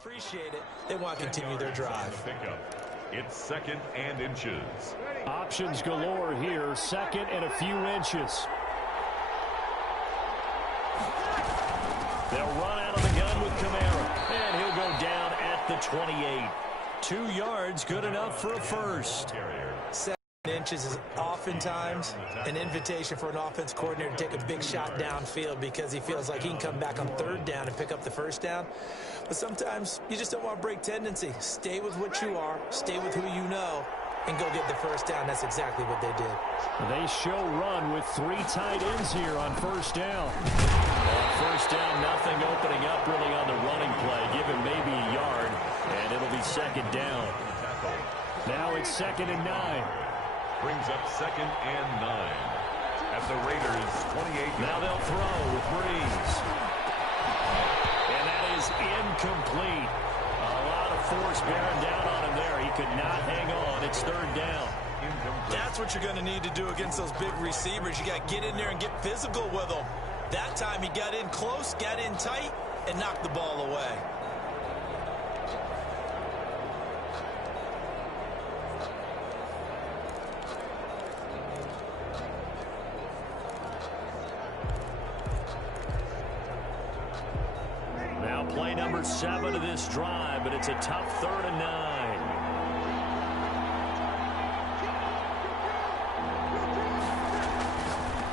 Appreciate it. They want to continue their drive. It's 2nd and inches. Options galore here. 2nd and a few inches. They'll run out of the gun with Kamara. And he'll go down at the 28. 2 yards, good enough for a first. 2 inches is oftentimes an invitation for an offense coordinator to take a big shot downfield because he feels like he can come back on 3rd down and pick up the 1st down. But sometimes you just don't want to break tendency. Stay with what you are, stay with who you know, and go get the 1st down. That's exactly what they did. They show run with 3 tight ends here on 1st down. On 1st down, nothing opening up really on the running play. Give him maybe a yard, and it'll be 2nd down. Now it's 2nd and 9. Brings up 2nd and 9 at the Raiders' 28. Now they'll throw with Breeze. And that is incomplete. A lot of force bearing down on him there. He could not hang on. It's 3rd down. That's what you're going to need to do against those big receivers. You got to get in there and get physical with them. That time he got in close, got in tight, and knocked the ball away. Now play number 7 of this drive, but it's a tough 3rd and 9.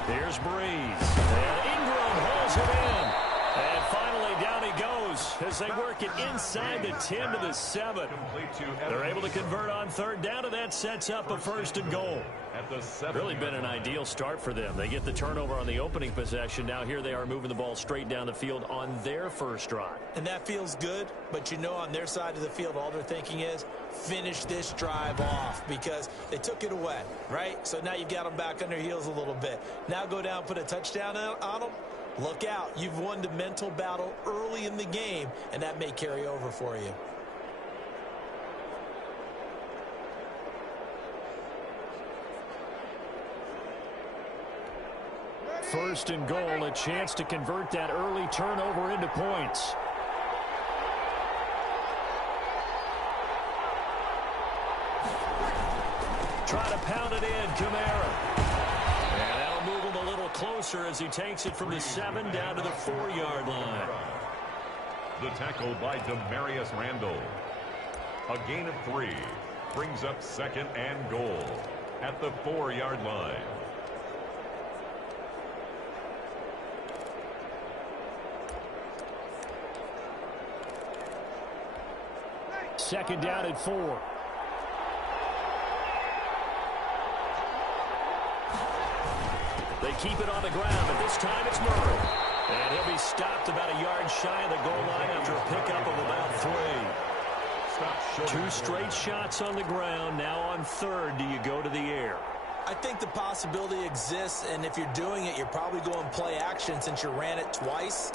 Here's Breeze. And Ingram hauls it in. And finally down he goes as they work it inside the 10 to the 7. They're able to convert on 3rd down, and that sets up a 1st and goal. Really been an ideal start for them. They get the turnover on the opening possession. Now here they are moving the ball straight down the field on their 1st drive. And that feels good, but you know on their side of the field all they're thinking is finish this drive off because they took it away, right? So now you've got them back on their heels a little bit. Now go down, put a touchdown on them. Look out. You've won the mental battle early in the game, and that may carry over for you. First and goal, a chance to convert that early turnover into points. Try to pound it in, Kamara. And that'll move him a little closer as he takes it from the 7 down to the 4-yard line. The tackle by Demarius Randall. A gain of 3 brings up 2nd and goal at the 4-yard line. Second down at 4. They keep it on the ground, but this time it's Murray. And he'll be stopped about a yard shy of the goal line after a pickup of about 3. 2 straight shots on the ground. Now on 3rd, do you go to the air? I think the possibility exists, and if you're doing it, you're probably going play action since you ran it twice.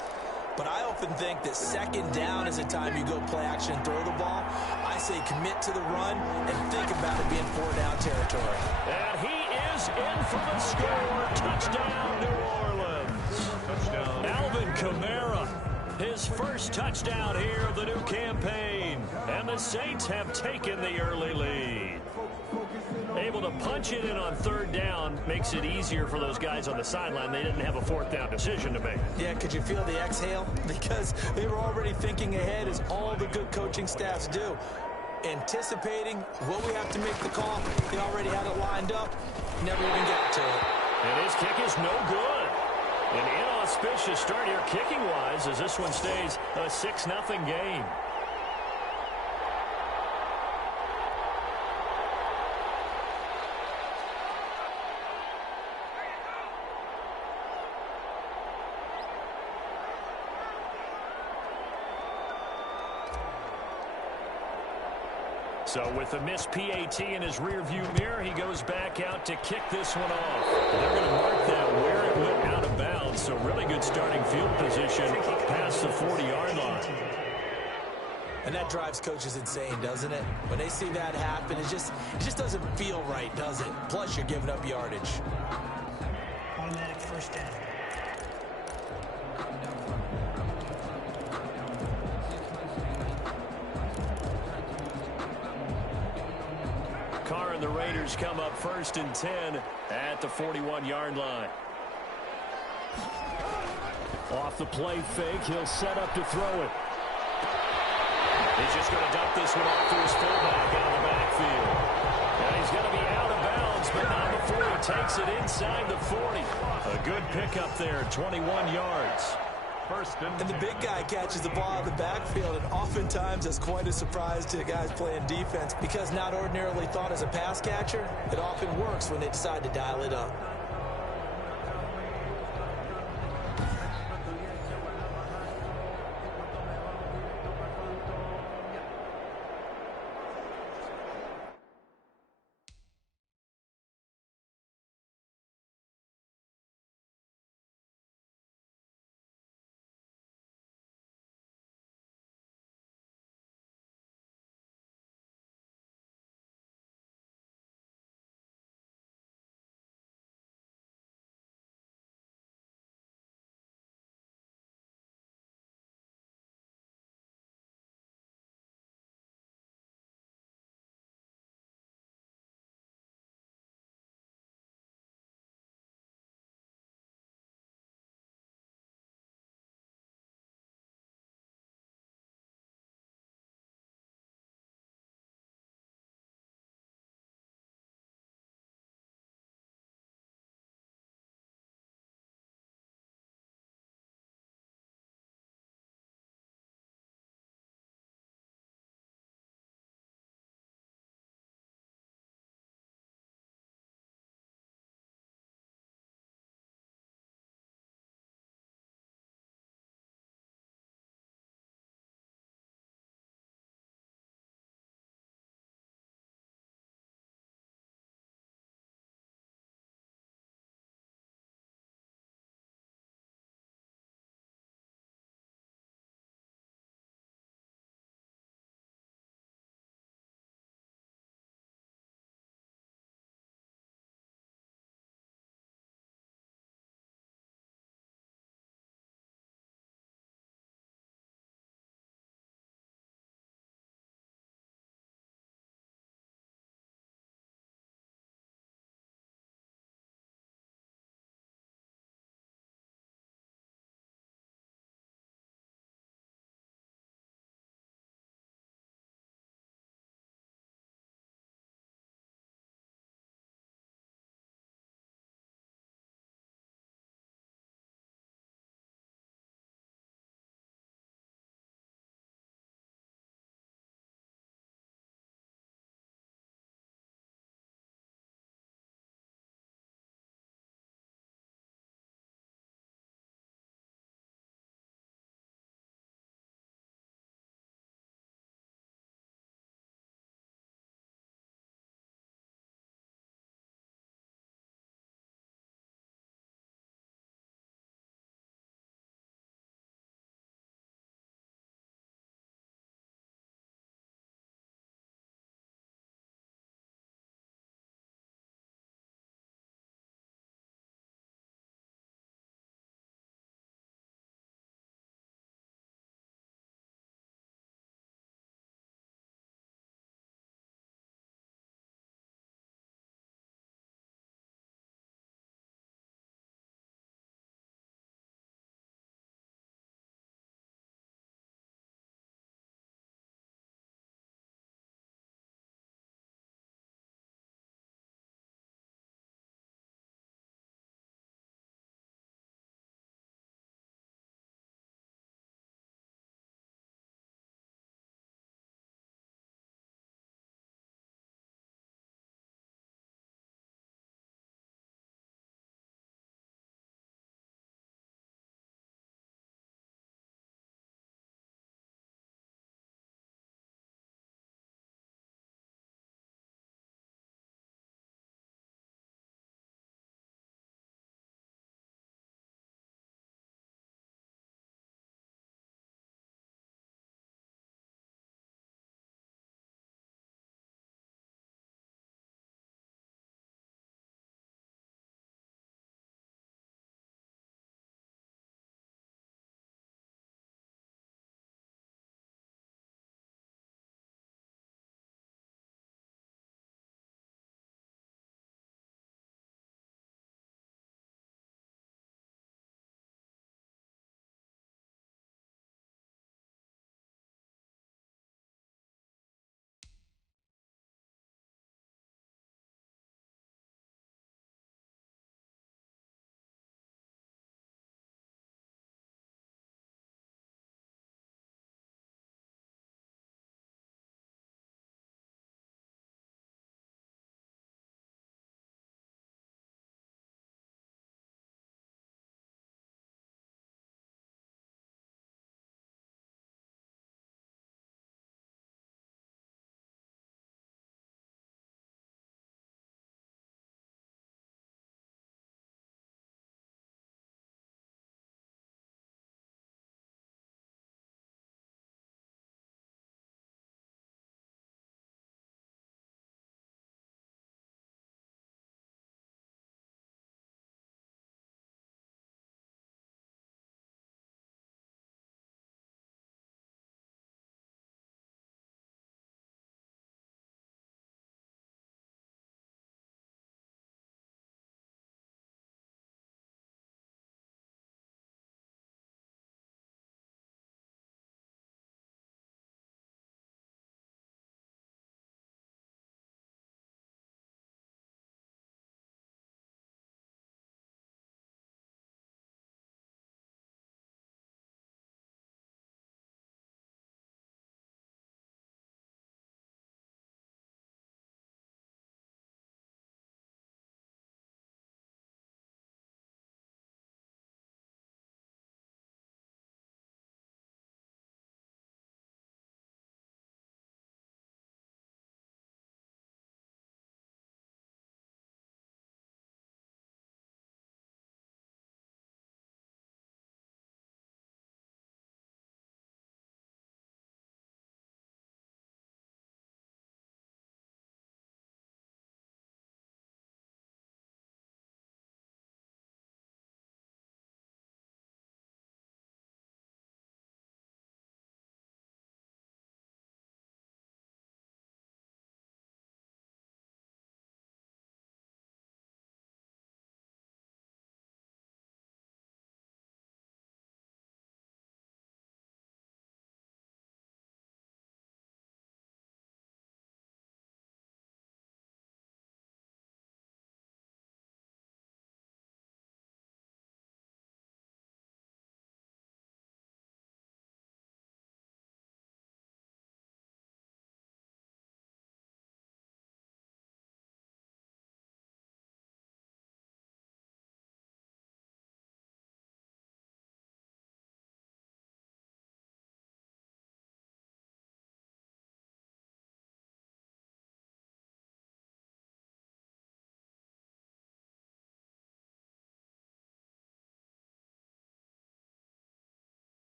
But I often think that 2nd down is a time you go play action and throw the ball. I say commit to the run and think about it being 4-down territory. And he is in for the score. Touchdown, New Orleans. Touchdown. Alvin Kamara, his first touchdown here of the new campaign. And the Saints have taken the early lead. Able to punch it in on 3rd down makes it easier for those guys on the sideline. They didn't have a 4th down decision to make. Yeah, could you feel the exhale? Because they were already thinking ahead as all the good coaching staffs do. Anticipating what we have to make the call. They already had it lined up. Never even got to it. And his kick is no good. An inauspicious start here kicking-wise as this one stays a 6-0 game. So with a missed PAT in his rearview mirror, he goes back out to kick this one off. They're going to mark that where it went out of bounds. So really good starting field position past the 40-yard line. And that drives coaches insane, doesn't it? When they see that happen, it just doesn't feel right, does it? Plus, you're giving up yardage. Automatic 1st down. Raiders come up 1st and 10 at the 41-yard line. Off the play fake, he'll set up to throw it. He's just going to dump this one off to his fullback out of the backfield. And he's going to be out of bounds, but not before he takes it inside the 40. A good pickup there, 21 yards. And the big guy catches the ball out of the backfield, and oftentimes that's quite a surprise to the guys playing defense, because not ordinarily thought as a pass catcher, it often works when they decide to dial it up.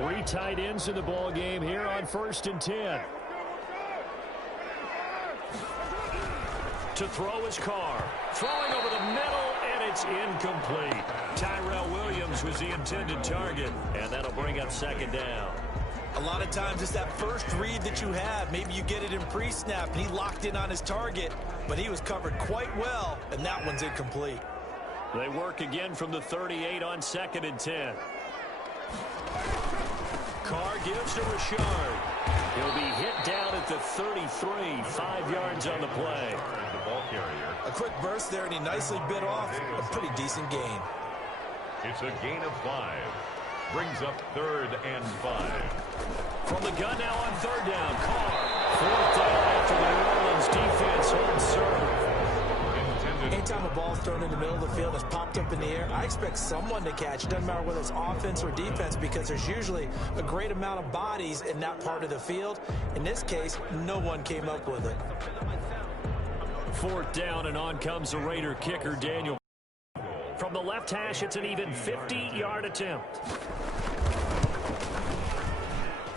Three tight ends in the ball game here on 1st and 10. To throw his Carr. Throwing over the middle, and it's incomplete. Tyrell Williams was the intended target, and that'll bring up 2nd down. A lot of times it's that first read that you have. Maybe you get it in pre-snap, and he locked in on his target, but he was covered quite well, and that one's incomplete. They work again from the 38 on 2nd and 10. Carr gives to Richard. He'll be hit down at the 33, 5 yards on the play. The ball carrier. A quick burst there, and he nicely bit off a pretty decent gain. It's a gain of 5. Brings up 3rd and 5. From the gun now on 3rd down. Carr. 4th down after the New Orleans defense holds serve. Anytime a ball's thrown in the middle of the field and it's popped up in the air, I expect someone to catch. It doesn't matter whether it's offense or defense, because there's usually a great amount of bodies in that part of the field. In this case, no one came up with it. 4th down, and on comes the Raider kicker, Daniel. From the left hash, it's an even 50-yard attempt.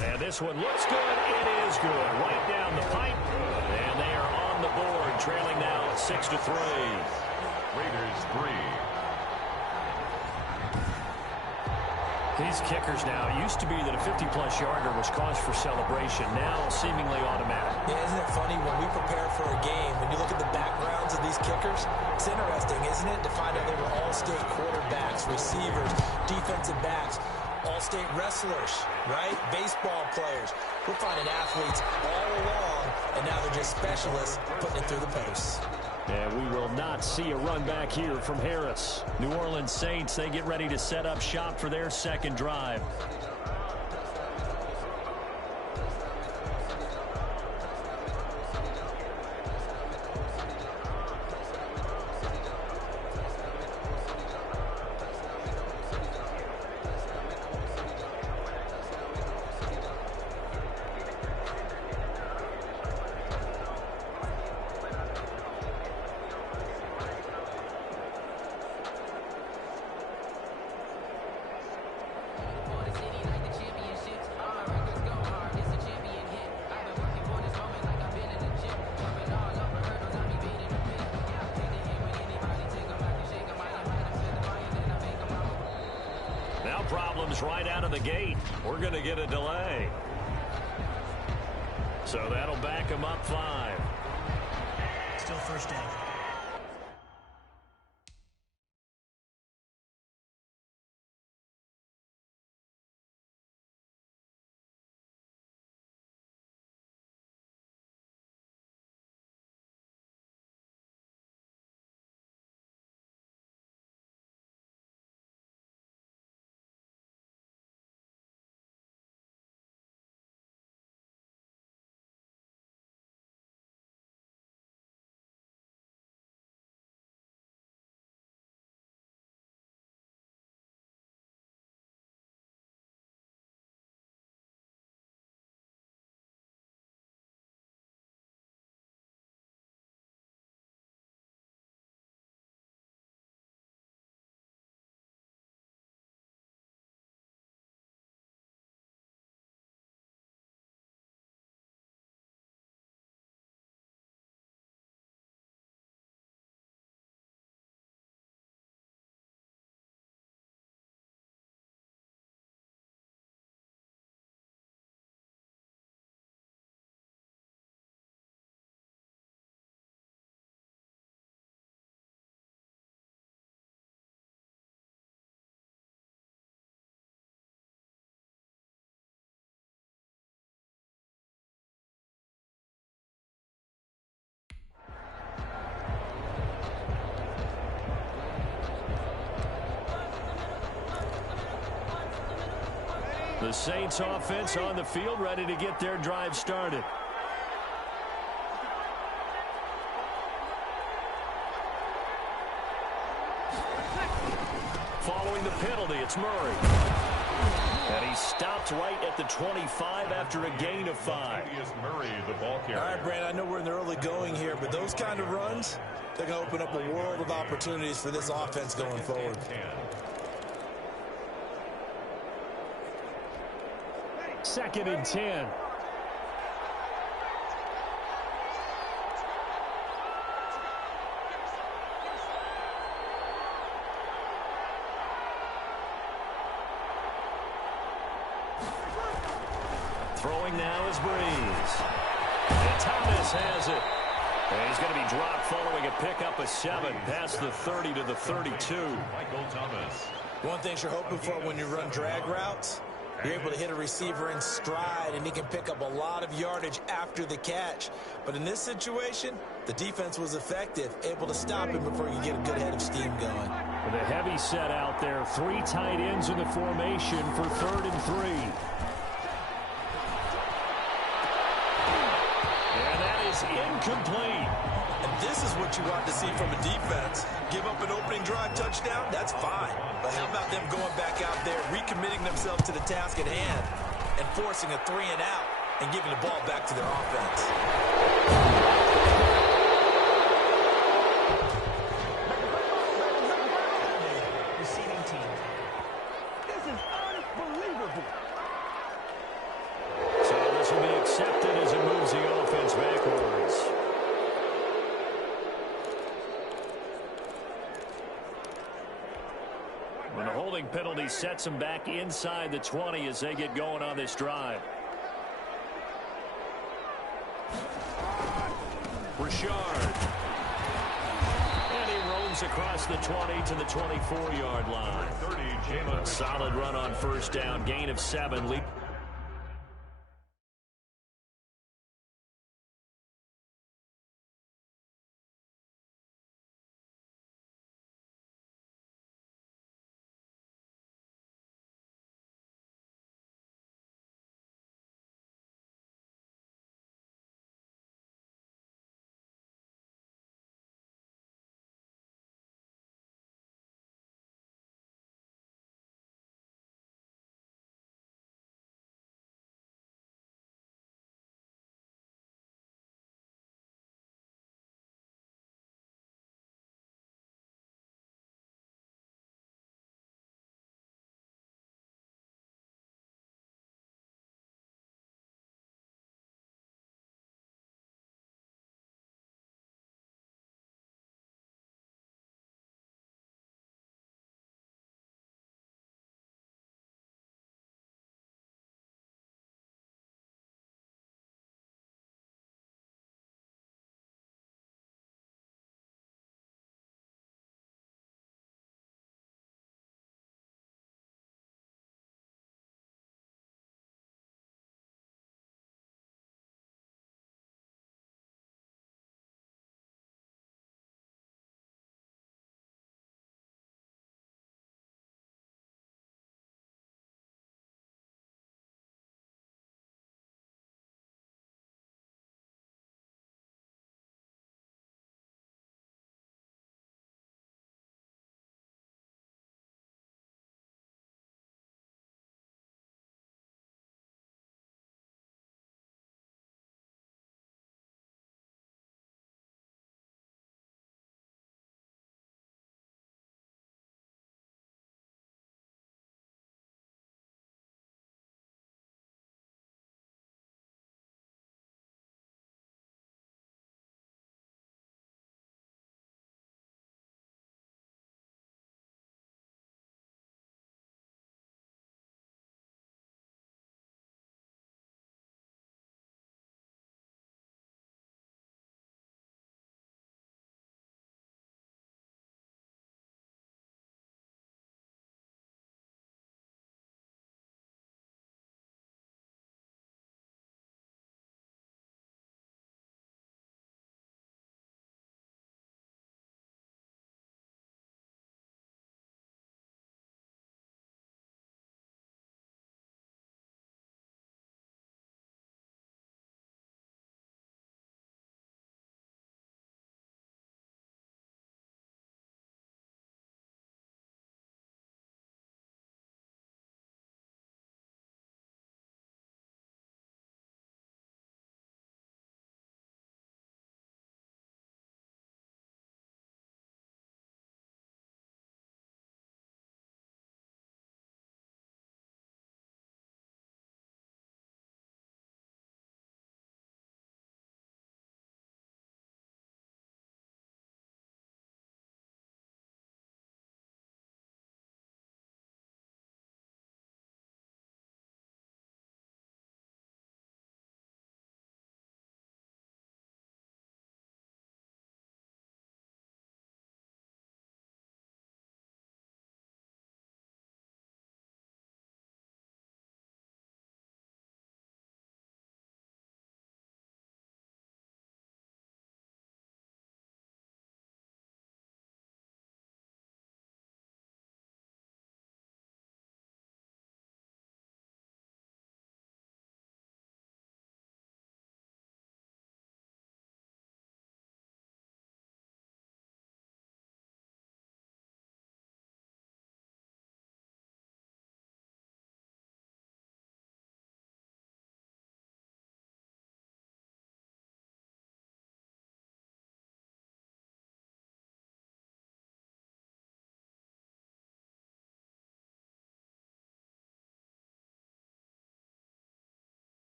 And this one looks good. It is good. Right down the pipe. And they are on the board, trailing now at 6-3. Raiders 3. These kickers now, it used to be that a 50-plus yarder was cause for celebration. Now seemingly automatic. Yeah, isn't it funny when we prepare for a game, when you look at the backgrounds of these kickers, it's interesting, isn't it, to find out they were all-state quarterbacks, receivers, defensive backs, all-state wrestlers, right? Baseball players. We're finding athletes all along, and now they're just specialists putting it through the posts. And we will not see a run back here from Harris. New Orleans Saints, they get ready to set up shop for their 2nd drive. Problems right out of the gate. We're going to get a delay. So that'll back him up 5. Still 1st down. The Saints offense on the field, ready to get their drive started. Following the penalty, it's Murray. And he stopped right at the 25 after a gain of 5. Murray, the ball carrier. All right, Brandon, I know we're in the early going here, but those kind of runs, they're going to open up a world of opportunities for this offense going forward. 2nd and 10. Throwing now is Breeze. And Thomas has it. And he's going to be dropped following a pickup of 7 past the 30 to the 32. Michael Thomas. One thing you're hoping for when you run drag routes, you're able to hit a receiver in stride, and he can pick up a lot of yardage after the catch. But in this situation, the defense was effective, able to stop him before you get a good head of steam going. With a heavy set out there, 3 tight ends in the formation for 3rd and 3. And that is incomplete. And this is what you want to see from a defense. Give up an opening drive touchdown, that's fine. But how about them going back out there, recommitting themselves to the task at hand, and forcing a 3 and out, and giving the ball back to their offense. Receiving team. This is unbelievable. So this will be accepted as it moves the offense backwards. When the holding penalty sets them back inside the 20 as they get going on this drive. Richard. And he roams across the 20 to the 24-yard line. 30, Jalen. Solid run on 1st down, gain of 7.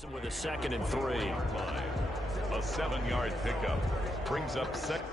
Gibson with a 2nd and 3. A 7-yard pickup brings up second.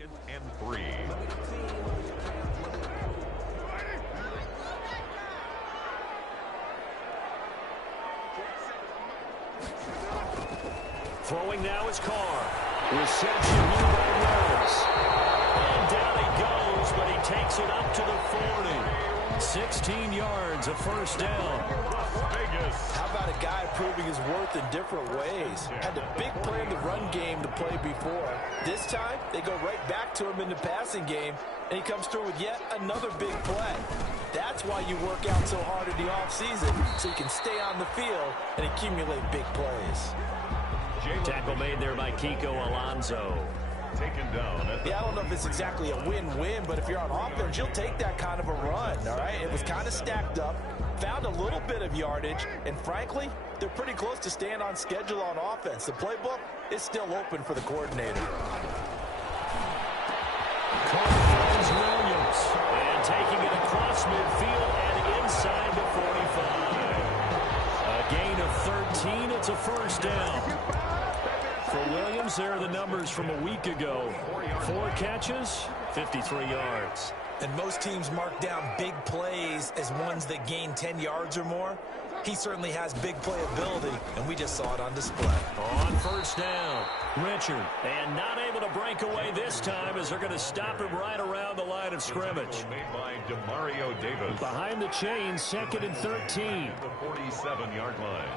Second and 3. Throwing now is Carr. Reception here by Wells. And down he goes, but he takes it up to the 40. 16 yards, a first down. Vegas. How about a guy proving his worth in different ways? Had a big play in the run game to play before. This time, they go right back to him in the passing game, and he comes through with yet another big play. That's why you work out so hard in the offseason, so you can stay on the field and accumulate big plays. Tackle made there by Kiko Alonso. Taken down. Yeah, I don't know if it's exactly a win-win, but if you're on offense, you'll take that kind of a run, all right? It was kind of stacked up, found a little bit of yardage, and frankly, they're pretty close to staying on schedule on offense. The playbook is still open for the coordinator. Finds Williams. And taking it across midfield and inside the 45. A gain of 13. It's a first down. For Williams, there are the numbers from a week ago. 4 catches, 53 yards. And most teams mark down big plays as ones that gain 10 yards or more. He certainly has big playability, and we just saw it on display. On first down, Richard. And not able to break away this time as they're going to stop him right around the line of scrimmage. Made by Demario Davis. Behind the chains, 2nd and 13. The 47-yard line.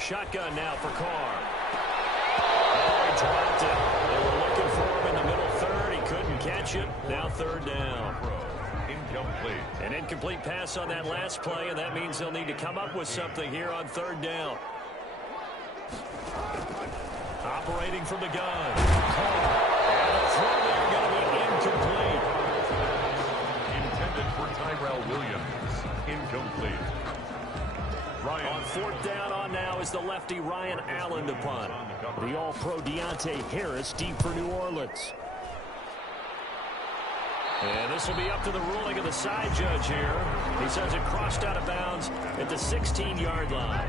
Shotgun now for Carr. Oh, he dropped it. They were looking for him in the middle third. He couldn't catch it. Now 3rd down. Incomplete. An incomplete pass on that last play, and that means they'll need to come up with something here on 3rd down. Operating from the gun. Carr. And the throw there going to be incomplete. Intended for Tyrell Williams. Incomplete. On 4th down on now is the lefty Ryan Allen to punt. The All-Pro Deontay Harris deep for New Orleans. And this will be up to the ruling of the side judge here. He says it crossed out of bounds at the 16-yard line.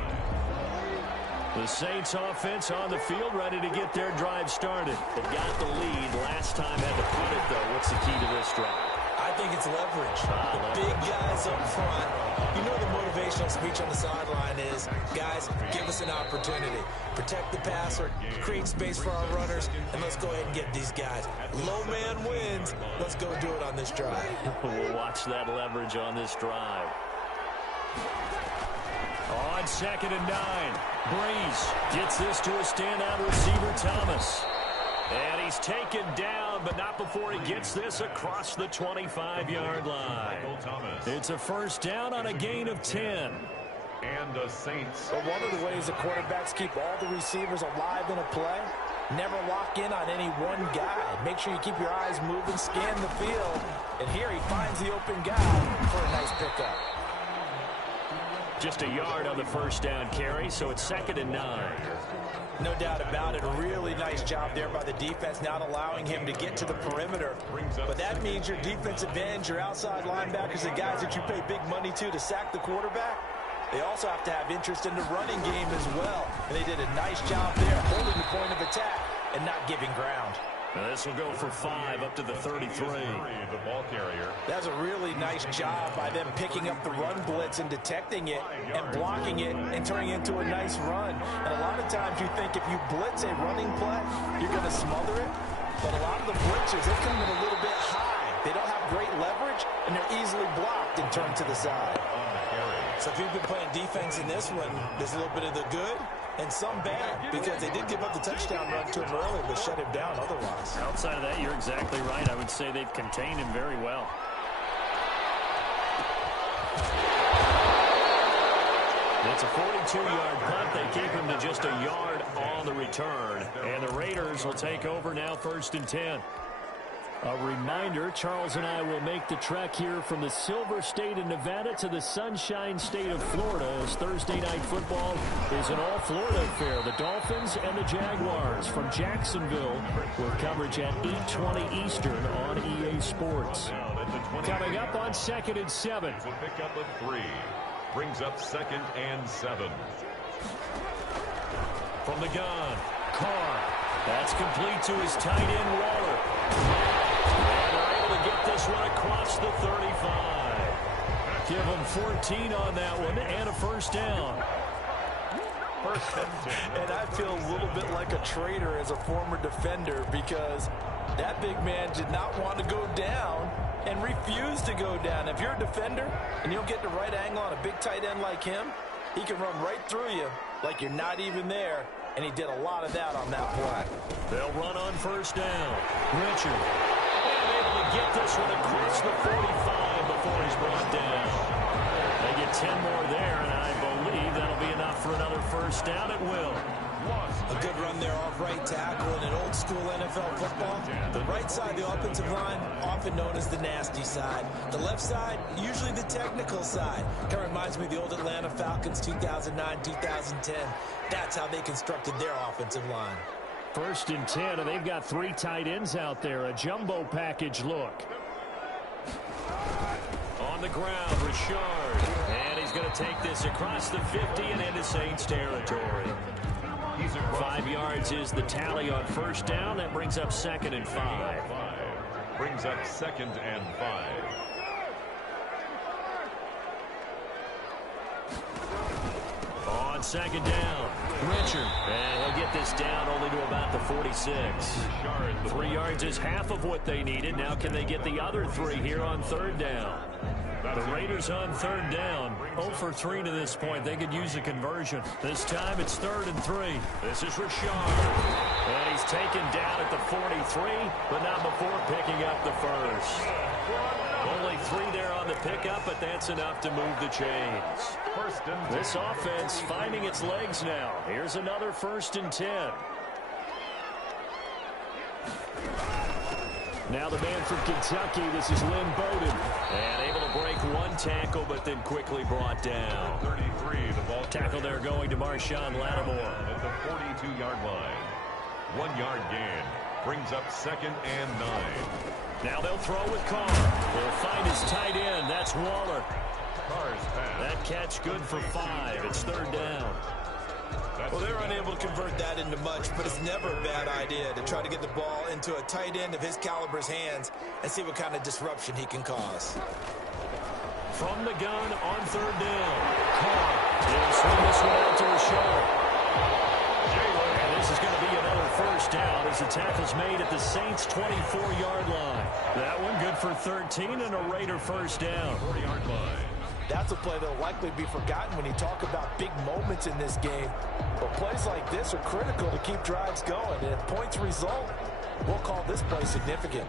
The Saints offense on the field ready to get their drive started. They got the lead last time, had to punt it though. What's the key to this drive? I think it's leverage. The big guys up front. You know the motivational speech on the sideline is, guys, give us an opportunity. Protect the passer, create space for our runners, and let's go ahead and get these guys. Low man wins. Let's go do it on this drive. We'll watch that leverage on this drive. On 2nd and 9, Breeze gets this to a standout receiver, Thomas. And he's taken down, but not before he gets this across the 25-yard line. It's a first down on a gain of 10. And the Saints. But one of the ways the quarterbacks keep all the receivers alive in a play, never lock in on any one guy. Make sure you keep your eyes moving, scan the field. And here he finds the open guy for a nice pickup. Just a yard on the first down carry, so it's 2nd and 9. No doubt about it. A really nice job there by the defense, not allowing him to get to the perimeter. But that means your defensive ends, your outside linebackers, the guys that you pay big money to sack the quarterback, they also have to have interest in the running game as well. And they did a nice job there, holding the point of attack and not giving ground. Now this will go for 5 up to the 33. The ball carrier. That's a really nice job by them picking up the run blitz and detecting it and blocking it and turning it into a nice run. And a lot of times you think if you blitz a running play, you're going to smother it. But a lot of the blitzers, they come in a little bit high. They don't have great leverage, and they're easily blocked and turned to the side. So if you've been playing defense in this one, there's a little bit of the good and some bad, because they did give up the touchdown run to him earlier, but shut him down otherwise. Outside of that, you're exactly right. I would say they've contained him very well. It's a 42-yard punt. They keep him to just a yard on the return. And the Raiders will take over now, 1st and 10. A reminder, Charles and I will make the trek here from the Silver State of Nevada to the Sunshine State of Florida, as Thursday Night Football is an all-Florida affair. The Dolphins and the Jaguars from Jacksonville with coverage at 8:20 Eastern on EA Sports. Coming up on 2nd and 7. Will pick up a 3. Brings up 2nd and 7. From the gun, Carr. That's complete to his tight end, Waller. And they're able to get this one across the 35. Give them 14 on that one and a first down. And I feel a little bit like a traitor as a former defender because that big man did not want to go down and refused to go down. If you're a defender and you'll get the right angle on a big tight end like him, he can run right through you like you're not even there, and he did a lot of that on that play. They'll run on first down. Richard. And able to get this one across the 45 before he's brought down. They get 10 more there, and I believe that'll be enough for another first down. It will. A good run there off right tackle in an old-school NFL football. The right side of the offensive line, often known as the nasty side. The left side, usually the technical side. Kind of reminds me of the old Atlanta Falcons 2009-2010. That's how they constructed their offensive line. 1st and 10, and they've got 3 tight ends out there. A jumbo package look. On the ground, Richard. And he's going to take this across the 50 and into Saints territory. 5 yards is the tally on first down. That brings up 2nd and 5. Brings up 2nd and 5. On 2nd down, Richard. And he'll get this down only to about the 46. 3 yards is half of what they needed. Now can they get the other 3 here on 3rd down? The Raiders on 3rd down. 0 for 3 to this point. They could use a conversion. This time it's 3rd and 3. This is Richard. And he's taken down at the 43, but not before picking up the first. Only 3 there on the pickup, but that's enough to move the chains. This offense finding its legs now. Here's another 1st and 10. Now the man from Kentucky, this is Lynn Bowden. And able to break 1 tackle, but then quickly brought down. 33, the ball tackle there going to Marshawn Lattimore. At the 42-yard line. 1 yard gain. Brings up 2nd and 9. Now they'll throw with Carr. They'll find his tight end. That's Waller. Carr's pass. That catch good for 5. It's 3rd down. Well, they're unable to convert that into much, but it's never a bad idea to try to get the ball into a tight end of his caliber's hands and see what kind of disruption he can cause. From the gun on 3rd down. Carr. He'll swing this one out to Rashard. And this is going to be another first down as the tackle's made at the Saints' 24-yard line. That one good for 13 and a Raider first down. 40-yard line. That's a play that'll likely be forgotten when you talk about big moments in this game. But plays like this are critical to keep drives going. And if points result, we'll call this play significant.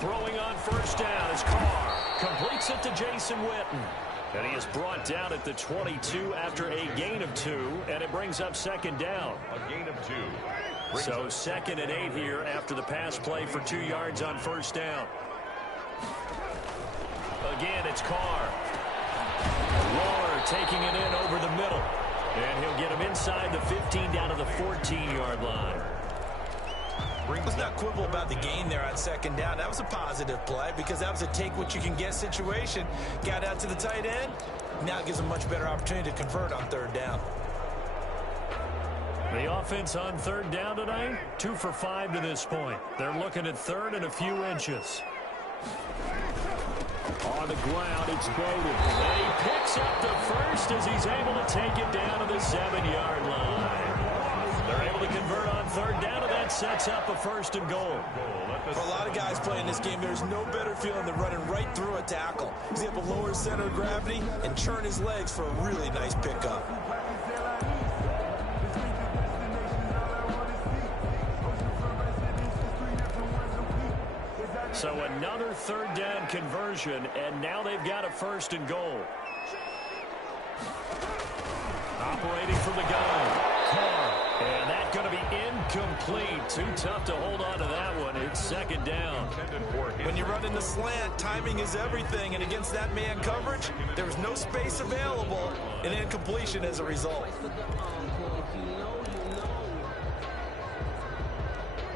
Throwing on first down is Carr. Completes it to Jason Witten. And he is brought down at the 22 after a gain of 2, and it brings up 2nd down. A gain of 2. So 2nd and 8 here after the pass play for 2 yards on first down. Again, it's Carr. Waller taking it in over the middle. And he'll get him inside the 15 down to the 14-yard line. Let's not quibble about the gain there on 2nd down. That was a positive play because that was a take-what-you-can-get situation. Got out to the tight end. Now it gives them much better opportunity to convert on 3rd down. The offense on 3rd down tonight, 2 for 5 to this point. They're looking at 3rd and a few inches. On the ground, it's Bowden. And he picks up the first as he's able to take it down to the 7-yard line. They're able to convert on 3rd down, and that sets up a 1st and goal. For a lot of guys playing this game, there's no better feeling than running right through a tackle. He's able to lower center of gravity and churn his legs for a really nice pickup. So another 3rd down conversion, and now they've got a 1st and goal. Operating from the gun, Carr. And that's going to be incomplete. Too tough to hold on to that one. It's second down. When you run in the slant, timing is everything. And against that man coverage, there was no space available. And incompletion as a result.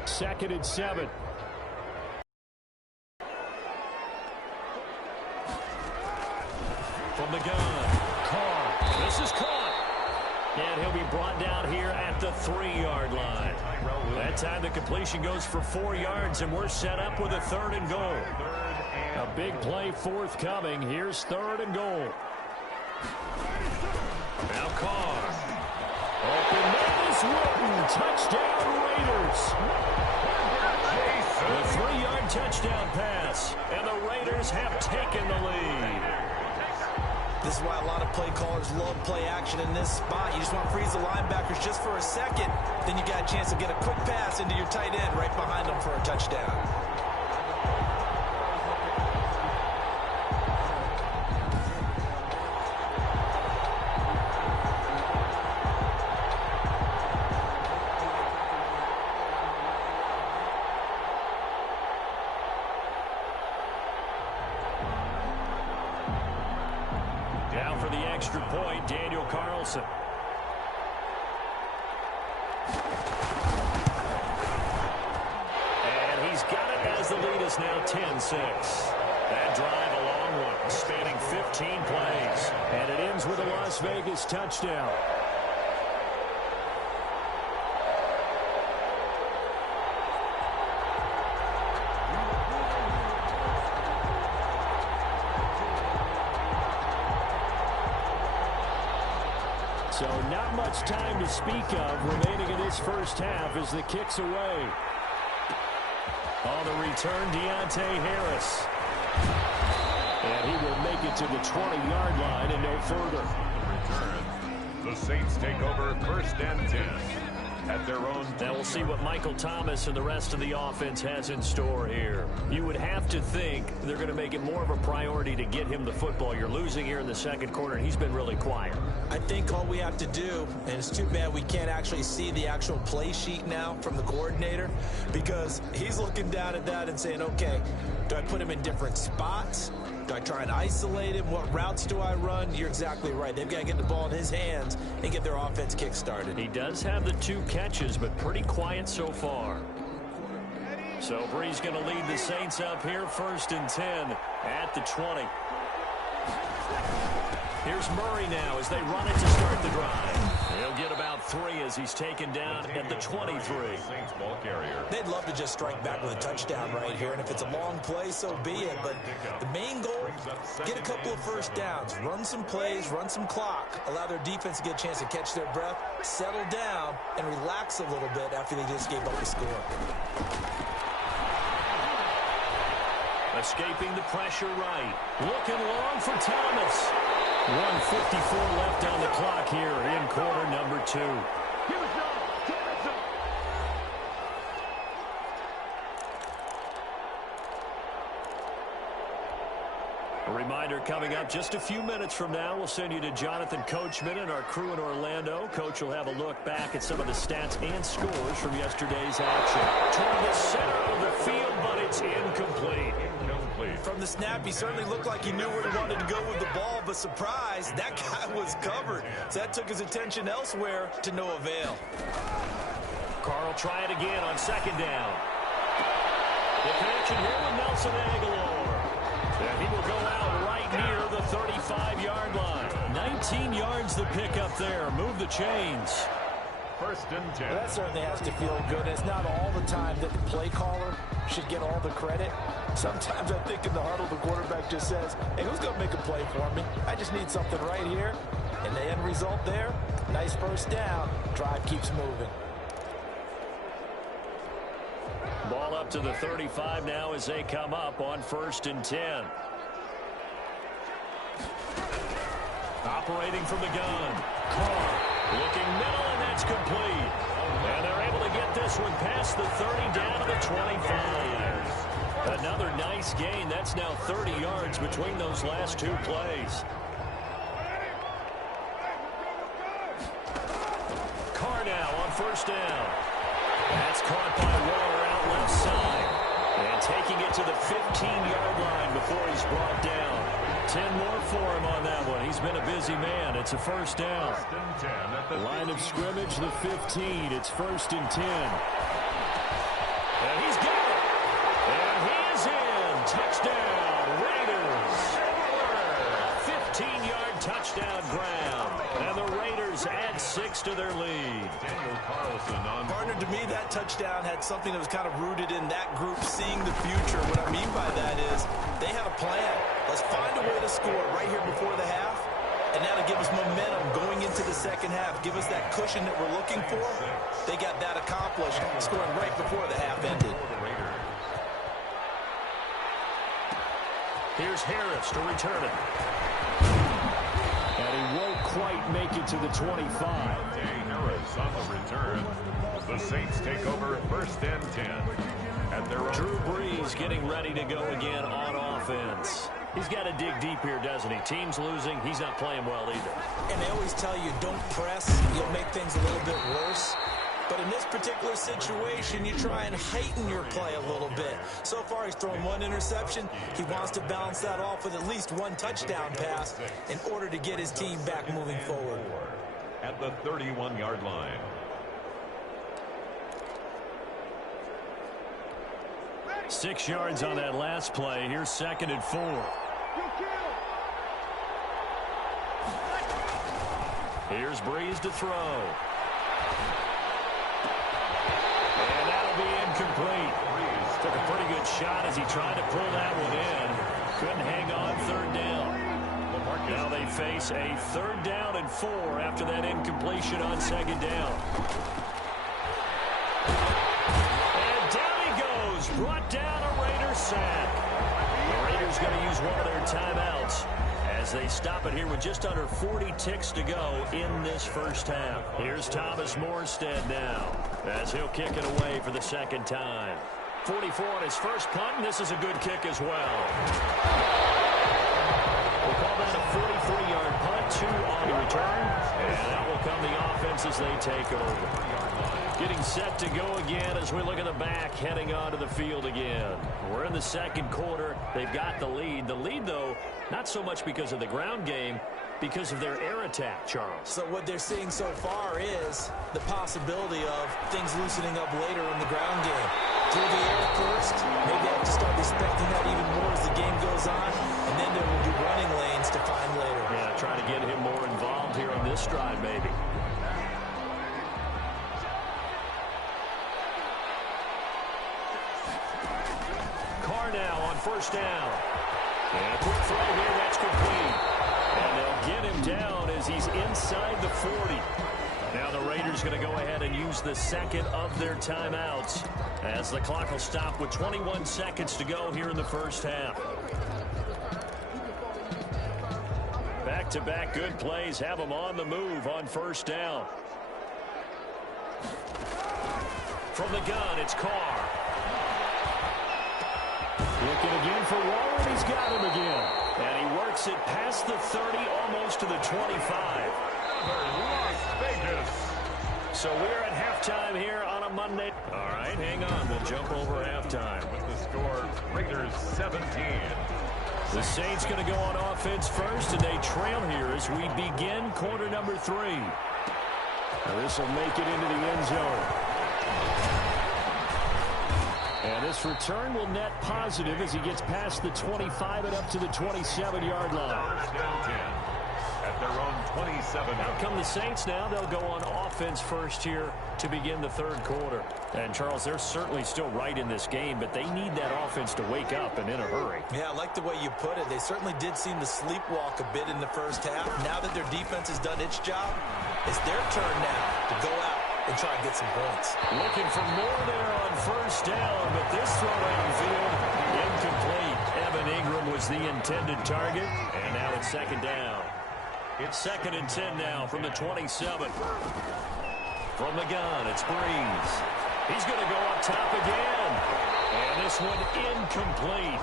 Second and 7. From the gun, Carr. This is caught. And he'll be brought down here at the 3-yard line. That time the completion goes for 4 yards, and we're set up with a 3rd and goal. A big play forthcoming. Here's 3rd and goal. Now Carr. Open man is Witten. Touchdown Raiders. The 3-yard touchdown pass. And the Raiders have taken the lead. This is why a lot of play callers love play action in this spot. You just want to freeze the linebackers just for a second. Then you got a chance to get a quick pass into your tight end right behind them for a touchdown. Down for the extra point, Daniel Carlson. And he's got it as the lead is now 10-6. That drive a long one, spanning 15 plays. And it ends with a Las Vegas touchdown. So not much time to speak of remaining in this first half as the kick's away. On the return, Deontay Harris. And he will make it to the 20-yard line and no further. Return. The Saints take over 1st and 10 at their own. Now we'll see what Michael Thomas and the rest of the offense has in store here. You would have to think they're going to make it more of a priority to get him the football. You're losing here in the second quarter, and he's been really quiet. I think all we have to do, and it's too bad we can't actually see the actual play sheet now from the coordinator, because he's looking down at that and saying, okay, do I put him in different spots? Do I try and isolate him? What routes do I run? You're exactly right. They've got to get the ball in his hands and get their offense kick-started. He does have the 2 catches, but pretty quiet so far. So Bree's going to lead the Saints up here, 1st and 10 at the 20. Here's Murray now as they run it to start the drive. He'll get about 3 as he's taken down at the 23. Saints ball carrier. They'd love to just strike back with a touchdown right here, and if it's a long play, so be it. But the main goal, get a couple of first downs, run some plays, run some clock, allow their defense to get a chance to catch their breath, settle down, and relax a little bit after they just gave up the score. Escaping the pressure right. Looking long for Thomas. 1:54 left on the clock here in quarter number 2. A reminder coming up just a few minutes from now, we'll send you to Jonathan Coachman and our crew in Orlando. Coach will have a look back at some of the stats and scores from yesterday's action. Toward the center of the field, but it's incomplete. From the snap, he certainly looked like he knew where he wanted to go with the ball, but surprise, that guy was covered. So that took his attention elsewhere to no avail. Carr will try it again on 2nd down. The connection here with Nelson Aguilar. And he will go out right near the 35-yard line. 19 yards the pick up there. Move the chains. 1st and 10. Well, that certainly has to feel good. It's not all the time that the play caller should get all the credit. Sometimes I think in the huddle, the quarterback just says, hey, who's going to make a play for me? I just need something right here. And the end result there, nice first down. Drive keeps moving. Ball up to the 35 now as they come up on 1st and 10. Operating from the gun. Carr looking middle, and that's complete. And they're able to get this one past the 30 down to the 25. Another nice gain. That's now 30 yards between those last 2 plays. Carr now on first down. That's caught by Waller out left side. And taking it to the 15-yard line before he's brought down. 10 more for him on that one. He's been a busy man. It's a first down. Line of scrimmage, the 15. It's 1st and 10. And he's got it. And he is in. Touchdown, Raiders. 15-yard touchdown grab. And the Raiders add 6 to their lead. Daniel Carlson on. Partner, to me, that touchdown had something that was kind of rooted in that group seeing the future. What I mean by that is they had a plan. Let's find a way to score right here before the half. And that'll give us momentum going into the second half. Give us that cushion that we're looking for. They got that accomplished, scoring right before the half ended. Here's Harris to return it. And he won't quite make it to the 25. Harris on the return. The Saints take over 1st and 10. At their own. Drew Brees getting ready to go again on offense. He's got to dig deep here, doesn't he? Team's losing. He's not playing well either. And they always tell you, don't press. You'll make things a little bit worse. But in this particular situation, you try and heighten your play a little bit. So far, he's thrown 1 interception. He wants to balance that off with at least 1 touchdown pass in order to get his team back moving forward. At the 31-yard line. Six yards on that last play. Here's 2nd and 4. Here's Brees to throw. And that'll be incomplete. Brees took a pretty good shot as he tried to pull that one in. Couldn't hang on 3rd down. Now they face a 3rd down and 4 after that incompletion on 2nd down. Brought down a Raiders sack. The Raiders going to use one of their timeouts as they stop it here with just under 40 ticks to go in this first half. Here's Thomas Morstead now as he'll kick it away for the 2nd time. 44 on his first punt, and this is a good kick as well. We'll call that a 43-yard punt, 2 on the return, and that will come the offense as they take over. Getting set to go again as we look at the back, heading onto the field again. We're in the 2nd quarter. They've got the lead. The lead, though, not so much because of the ground game, because of their air attack, Charles. So what they're seeing so far is the possibility of things loosening up later in the ground game. Through the air first, maybe I have to start respecting that even more as the game goes on, and then there will be running lanes to find later. Yeah, try to get him more involved here on this drive, maybe. Now on 1st down. And a quick throw here, that's complete. And they'll get him down as he's inside the 40. Now the Raiders going to go ahead and use the 2nd of their timeouts as the clock will stop with 21 seconds to go here in the first half. Back-to-back good plays have them on the move on 1st down. From the gun, it's Carr. Looking again for Waller, and he's got him again. And he works it past the 30, almost to the 25. Las Vegas. So we're at halftime here on a Monday. All right, hang on. We'll jump over halftime. With the score, Raiders 17. The Saints going to go on offense first, and they trail here as we begin quarter number 3. Now this will make it into the end zone. And this return will net positive as he gets past the 25 and up to the 27-yard line. At their own 27. Out come the Saints now. They'll go on offense first here to begin the 3rd quarter. And, Charles, they're certainly still right in this game, but they need that offense to wake up and in a hurry. Yeah, I like the way you put it. They certainly did seem to sleepwalk a bit in the first half. Now that their defense has done its job, it's their turn now to go out and try and get some points. Looking for more there on 1st down, but this throw downfield, incomplete. Evan Ingram was the intended target, and now it's 2nd down. It's 2nd and 10 now from the 27. From the gun, it's Brees. He's going to go up top again. And this one incomplete.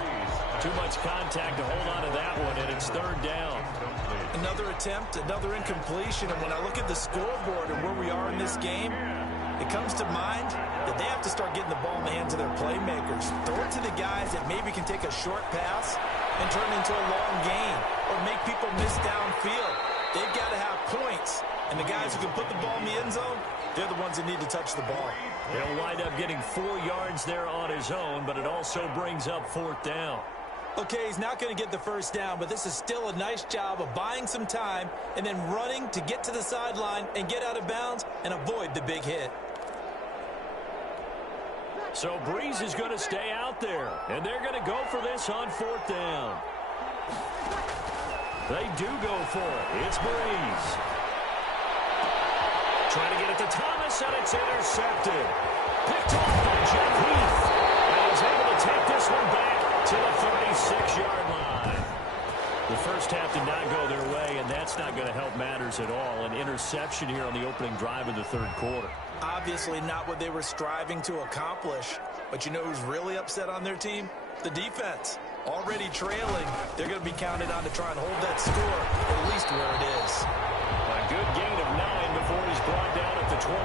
Too much contact to hold on to that one, and it's 3rd down. Another attempt, another incompletion, and when I look at the scoreboard and where we are in this game, it comes to mind that they have to start getting the ball in the hands of their playmakers. Throw it to the guys that maybe can take a short pass and turn it into a long gain or make people miss downfield. They've got to have points, and the guys who can put the ball in the end zone, they're the ones that need to touch the ball. He'll wind up getting 4 yards there on his own, but it also brings up 4th down. Okay, he's not going to get the first down, but this is still a nice job of buying some time and then running to get to the sideline and get out of bounds and avoid the big hit. So Brees is going to stay out there, and they're going to go for this on 4th down. They do go for it. It's Brees. Trying to get it to Thomas, and it's intercepted. Picked off by Jeff Heath. And he's able to take this one back to the 36-yard line. The first half did not go their way, and that's not going to help matters at all. An interception here on the opening drive of the 3rd quarter. Obviously not what they were striving to accomplish. But you know who's really upset on their team? The defense. Already trailing. They're going to be counted on to try and hold that score, at least where it is. A good gain of 9 before he's brought down at the 28.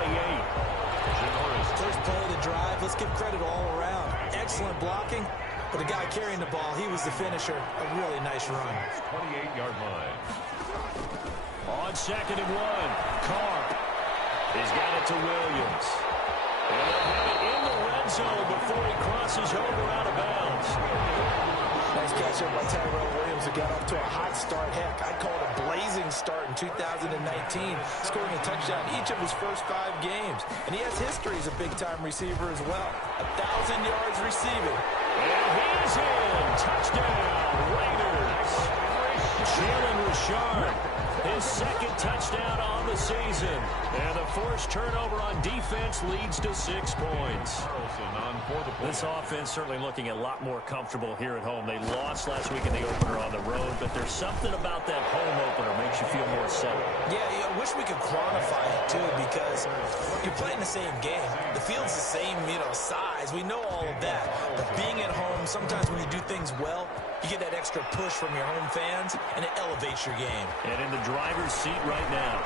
First play of the drive. Let's give credit all around. Excellent blocking. But the guy carrying the ball, he was the finisher. A really nice run. 28-yard line. On 2nd and 1, Carr. He's got it to Williams. And they'll have it in the red zone before he crosses over out of bounds. Nice catch up by Tyrell Williams, who got off to a hot start. Heck, I'd call it a blazing start in 2019, scoring a touchdown each of his first 5 games. And he has history as a big-time receiver as well. 1,000 yards receiving. And he's in. Touchdown, Raiders. Jalen Richard, his 2nd touchdown on the season. And the forced turnover on defense leads to 6 points. This offense certainly looking a lot more comfortable here at home. They lost last week in the opener on the road, but there's something about that home opener makes you feel more settled. Yeah, I wish we could quantify it, too, because you're playing the same game. The field's the same, size. We know all of that. But being at home, sometimes when you do things well, you get that extra push from your home fans, and it elevates your game. And in the driver's seat right now.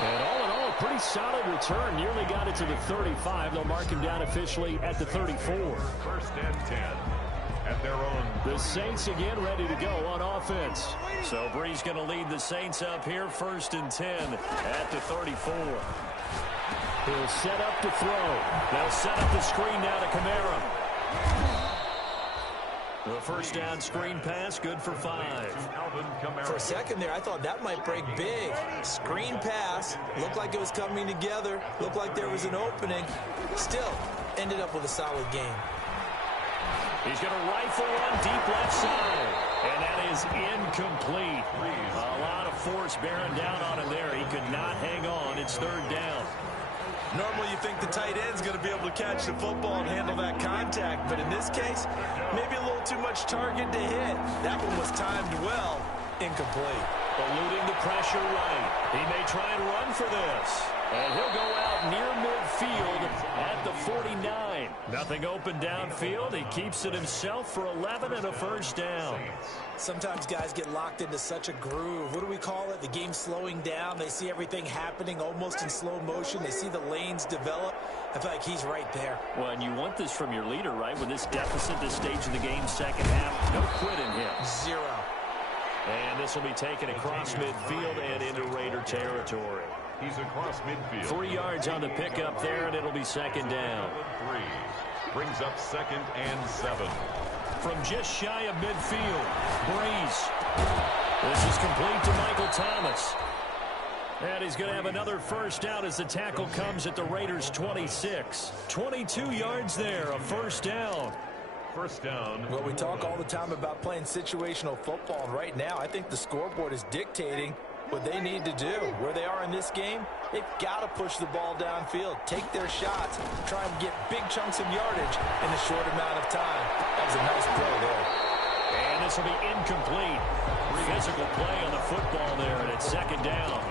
And all in all, a pretty solid return. Nearly got it to the 35. They'll mark him down officially at the 34. 1st and 10 at their own. The Saints again ready to go on offense. So Brees going to lead the Saints up here, 1st and 10 at the 34. He'll set up to throw. They'll set up the screen now to Kamara. The first down screen pass, good for 5. For a second there, I thought that might break big. Screen pass, looked like it was coming together, looked like there was an opening. Still, ended up with a solid game. He's going to rifle one deep left side, and that is incomplete. A lot of force bearing down on him there. He could not hang on. It's 3rd down. Normally you think the tight end's going to be able to catch the football and handle that contact, but in this case, maybe a little too much target to hit. That one was timed well, incomplete. Eluding the pressure right. He may try and run for this. And he'll go out near midfield at the 49. Nothing open downfield. He keeps it himself for 11 and a first down. Sometimes guys get locked into such a groove. What do we call it? The game slowing down. They see everything happening almost in slow motion. They see the lanes develop. I feel like he's right there. Well, and you want this from your leader, right? With this deficit, this stage of the game, second half, no quitting him. 0. And this will be taken across midfield and into Raider territory. He's across midfield. 3 yards on the pickup there, and it'll be 2nd down. 3. Brings up 2nd and 7. From just shy of midfield, Brees. This is complete to Michael Thomas. And he's going to have another first down as the tackle comes at the Raiders' 26. 22 yards there, a first down. First down. Well, we talk all the time about playing situational football, and right now I think the scoreboard is dictating what they need to do. Where they are in this game, they've got to push the ball downfield, take their shots, try and get big chunks of yardage in a short amount of time. That was a nice play there. And this will be incomplete. Physical play on the football there, and it's 2nd down.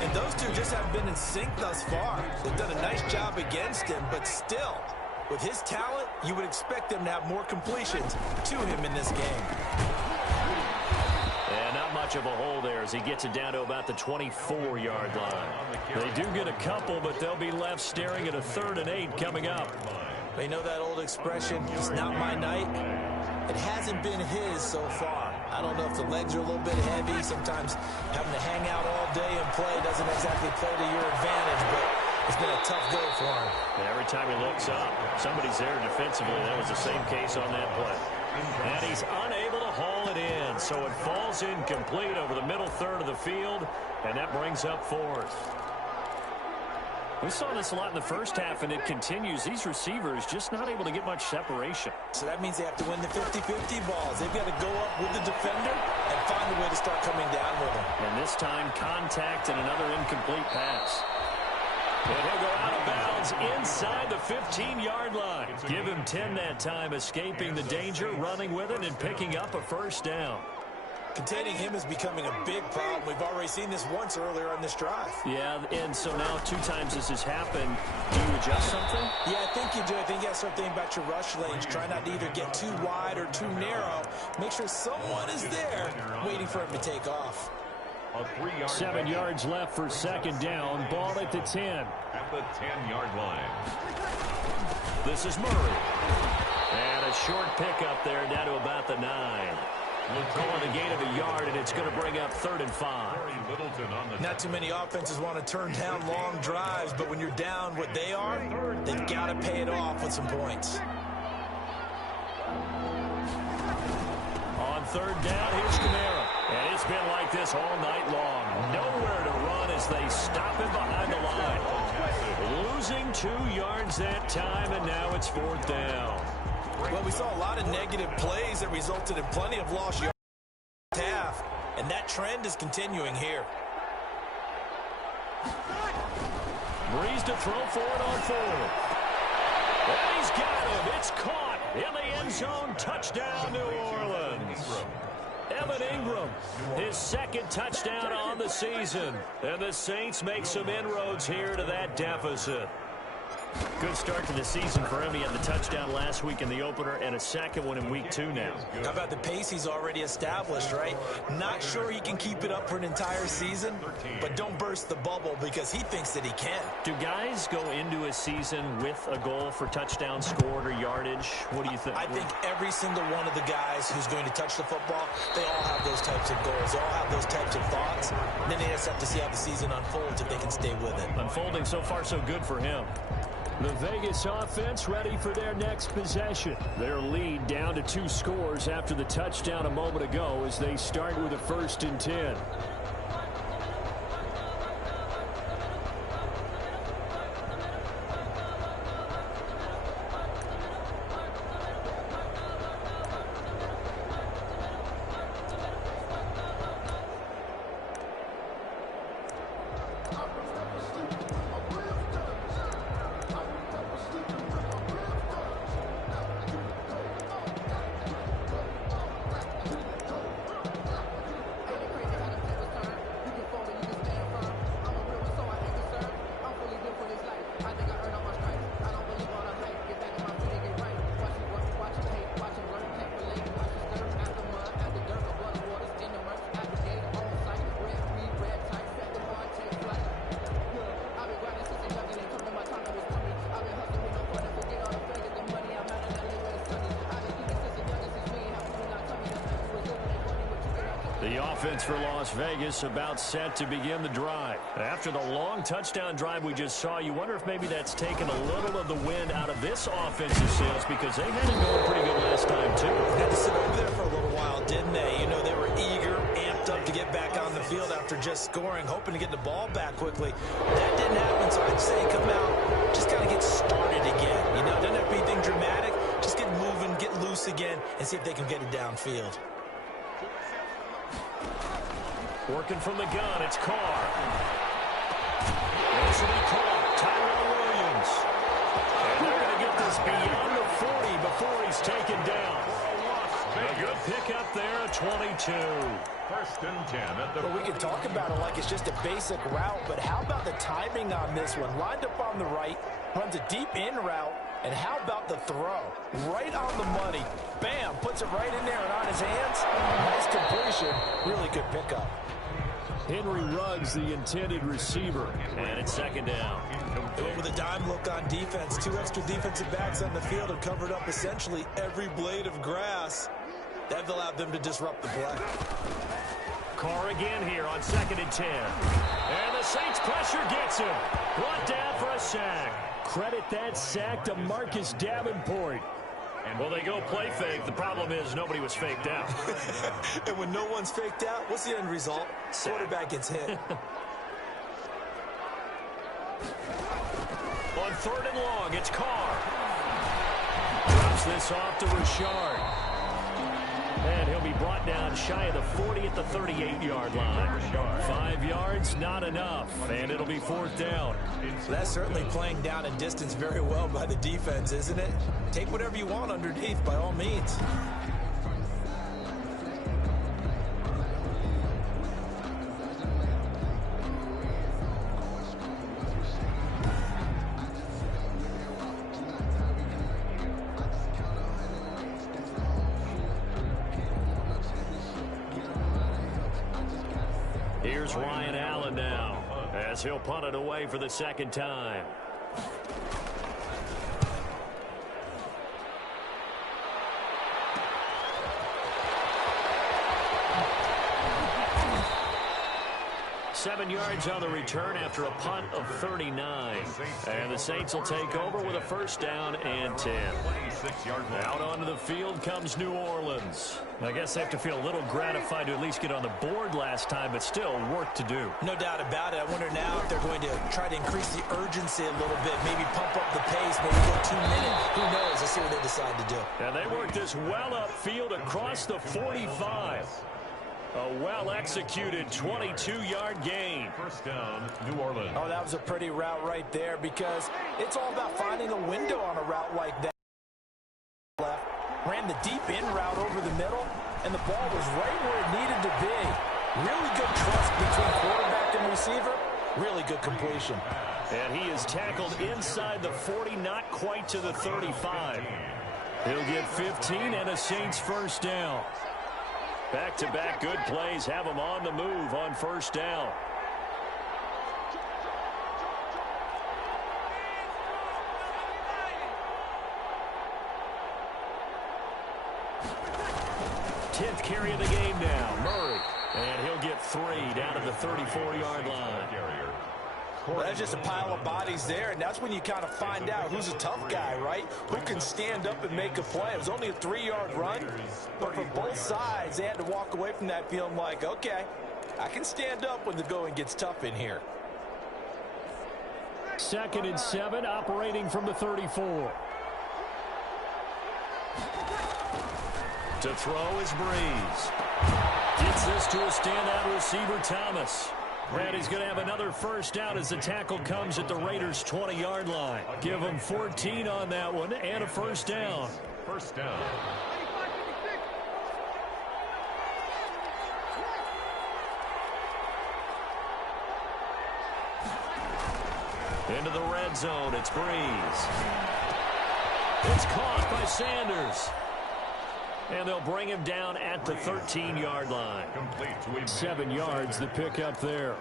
And those two just haven't been in sync thus far. They've done a nice job against him, but still, with his talent, you would expect them to have more completions to him in this game. And not much much of a hole there as he gets it down to about the 24-yard line. They do get a couple, but they'll be left staring at a 3rd and 8 coming up. They know that old expression, it's not my night. It hasn't been his so far. I don't know if the legs are a little bit heavy. Sometimes having to hang out all day and play doesn't exactly play to your advantage, but it's been a tough go for him. And every time he looks up, somebody's there defensively. That was the same case on that play. And he's unable to haul it in, so it falls incomplete over the middle third of the field, and that brings up 4th. We saw this a lot in the first half, and it continues. These receivers just not able to get much separation. So that means they have to win the 50-50 balls. They've got to go up with the defender and find a way to start coming down with him. And this time, contact and another incomplete pass. And he'll go out of bounds inside the 15-yard line. Give him 10 that time, escaping the danger, running with it, and picking up a 1st down. Containing him is becoming a big problem. We've already seen this once earlier on this drive. Yeah, and so now 2 times this has happened. Do you adjust something? Yeah, I think you do. I think you got to start thinking about your rush lanes. Try not to either get too wide or too narrow. Make sure someone is there waiting for him to take off. 7 yards left for 2nd down. Ball at the 10. At the 10-yard line. This is Murray. And a short pickup there down to about the 9. Calling a gain of a yard, and it's going to bring up 3rd and 5. Not too many offenses want to turn down long drives, but when you're down what they are, they've got to pay it off with some points. On 3rd down, here's Kamara. And it's been like this all night long. Nowhere to run as they stop him behind the line. Losing 2 yards that time, and now it's 4th down. Well, we saw a lot of negative plays that resulted in plenty of lost yards in the half, and that trend is continuing here. Breeze to throw for it on 4th. And he's got him. It's caught in the end zone. Touchdown, New Orleans. Evan Ingram, his 2nd touchdown on the season. And the Saints make some inroads here to that deficit. Good start to the season for him. He had the touchdown last week in the opener and a 2nd one in week 2 now. How about the pace he's already established, right? Not sure he can keep it up for an entire season, but don't burst the bubble because he thinks that he can. Do guys go into a season with a goal for touchdown scored or yardage? What do you think? I think every single one of the guys who's going to touch the football, they all have those types of goals. They all have those types of thoughts. And then they just have to see how the season unfolds if they can stay with it. Unfolding so far so good for him. The Vegas offense ready for their next possession. Their lead down to 2 scores after the touchdown a moment ago as they start with a 1st and 10. Offense for Las Vegas about set to begin the drive. After the long touchdown drive we just saw, you wonder if maybe that's taken a little of the wind out of this offensive sails because they had it going pretty good last time too. Had to sit over there for a little while, didn't they? You know, they were eager, amped up to get back on the field after just scoring, hoping to get the ball back quickly. That didn't happen, so I'd say come out, just kind of get started again. You know, doesn't have to be anything dramatic. Just get moving, get loose again, and see if they can get it downfield. Working from the gun, it's Carr. This will be caught. Tyrell Williams. And they're going to get this beyond the 40 before he's taken down. A good pickup there, a 22. 1st and 10 at the... Well, we can talk about it like it's just a basic route, but how about the timing on this one? Lined up on the right, runs a deep in route, And how about the throw? Right on the money. Bam, puts it right in there and on his hands. Nice completion. Really good pickup. Henry Ruggs, the intended receiver. And it's second down. They went with a dime look on defense. 2 extra defensive backs on the field and covered up essentially every blade of grass. That allowed them to disrupt the play. Carr again here on 2nd and 10. And the Saints pressure gets him. Brought down for a sack. Credit that sack to Marcus Davenport. And well, they go play fake. The problem is nobody was faked out. And when no one's faked out, what's the end result? Quarterback gets hit. On 3rd and long, it's Carr. Drops this off to Richard. And he'll be brought down shy of the 40 at the 38-yard line. 5 yards, not enough. And it'll be 4th down. That's certainly playing down and distance very well by the defense, isn't it? Take whatever you want underneath, by all means. Here's Ryan Allen now, as he'll punt it away for the 2nd time. Seven yards on the return after a punt of 39. And the Saints will take over with a 1st down and 10. Out onto the field comes New Orleans. I guess they have to feel a little gratified to at least get on the board last time, but still work to do. No doubt about it. I wonder now if they're going to try to increase the urgency a little bit, maybe pump up the pace, maybe go 2 minutes. Who knows? Let's see what they decide to do. And they work this well upfield across the 45. A well-executed 22-yard gain. 1st down, New Orleans. Oh, that was a pretty route right there because it's all about finding a window on a route like that. Left, ran the deep in route over the middle, and the ball was right where it needed to be. Really good trust between quarterback and receiver. Really good completion. And he is tackled inside the 40, not quite to the 35. He'll get 15 and a Saints 1st down. Back-to-back good plays have him on the move on 1st down. Tenth carry of the game now, Murray. And he'll get 3 down at the 34-yard line. Well, that's just a pile of bodies there, and that's when you kind of find out who's a tough guy, right? Who can stand up and make a play. It was only a 3-yard run, but for both sides, they had to walk away from that feeling like, okay, I can stand up when the going gets tough in here. 2nd and 7, operating from the 34. To throw is Breeze. Gets this to a standout receiver, Thomas. And he's going to have another 1st down as the tackle comes at the Raiders' 20-yard line. Give him 14 on that one and a 1st down. 1st down. Into the red zone, it's Breeze. It's caught by Sanders. And they'll bring him down at the 13-yard line. 7 yards, the pickup there.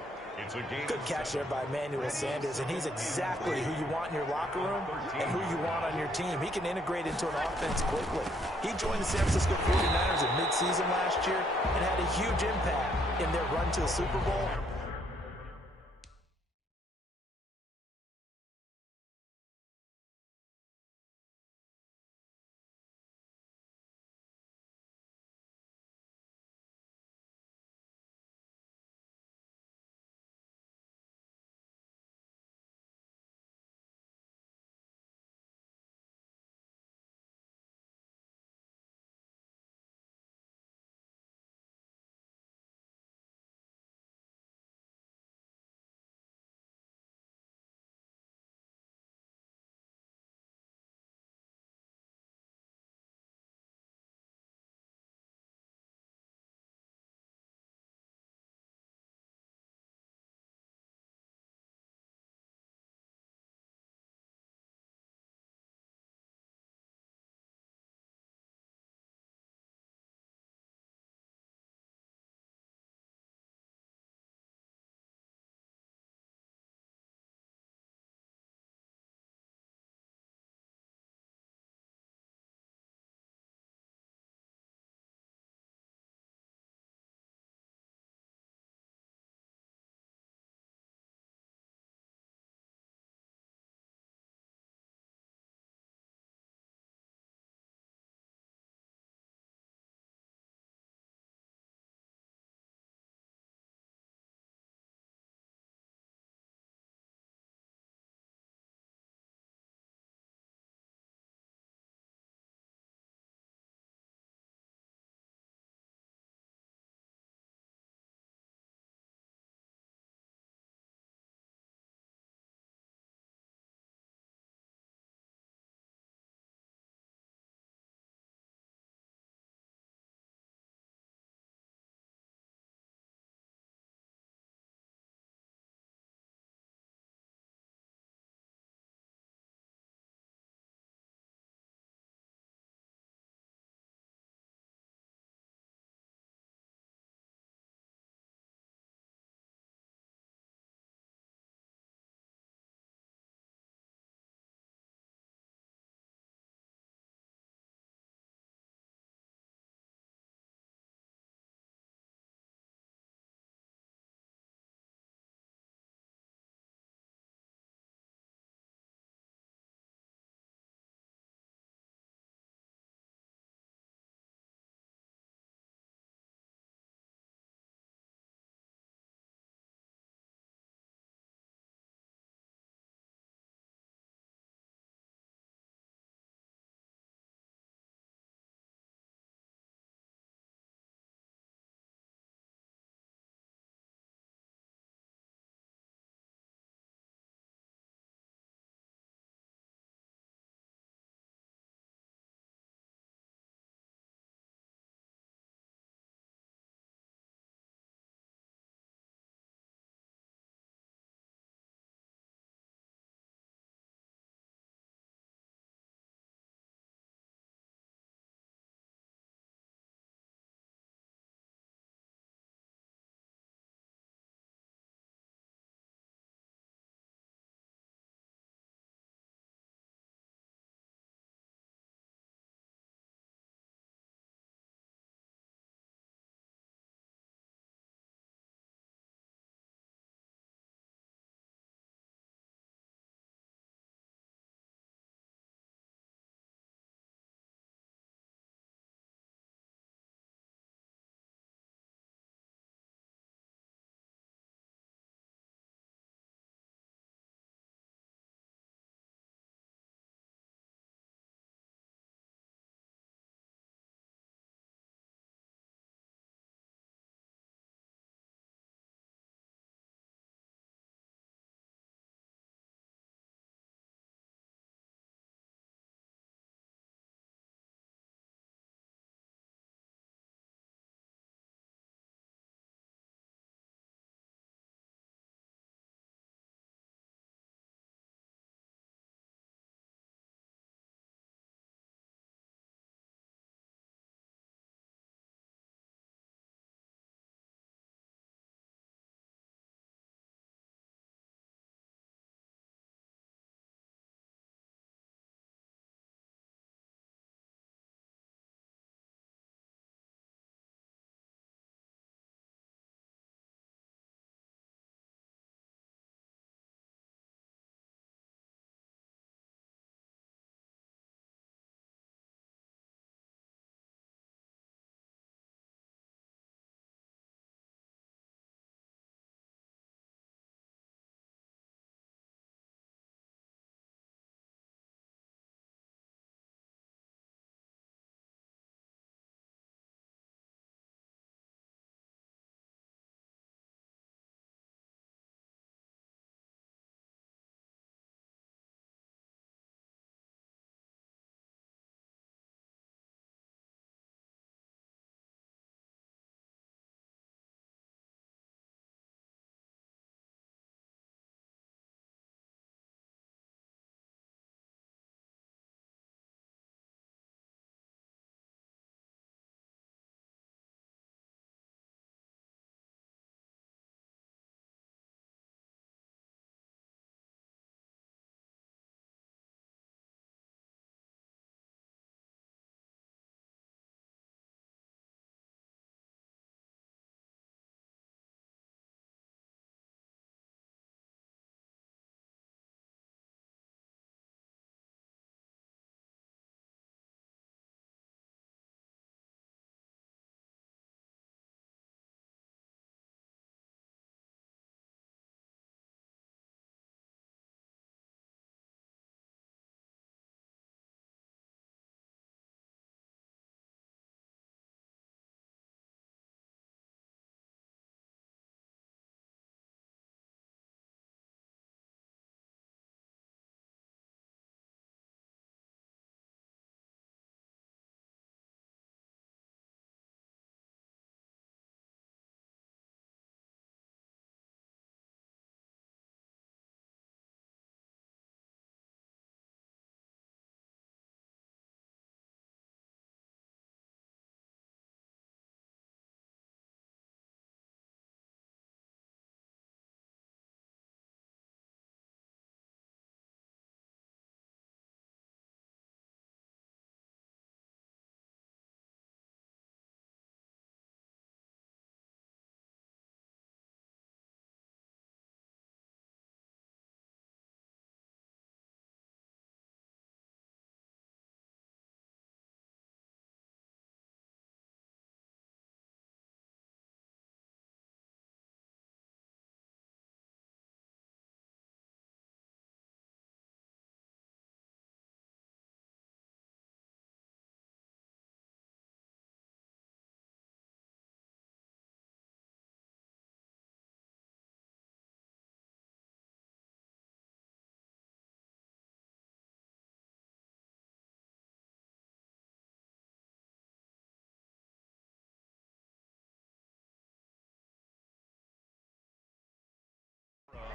Good catch there by Emmanuel Sanders, and he's exactly who you want in your locker room and who you want on your team. He can integrate into an offense quickly. He joined the San Francisco 49ers at midseason last year and had a huge impact in their run to a Super Bowl.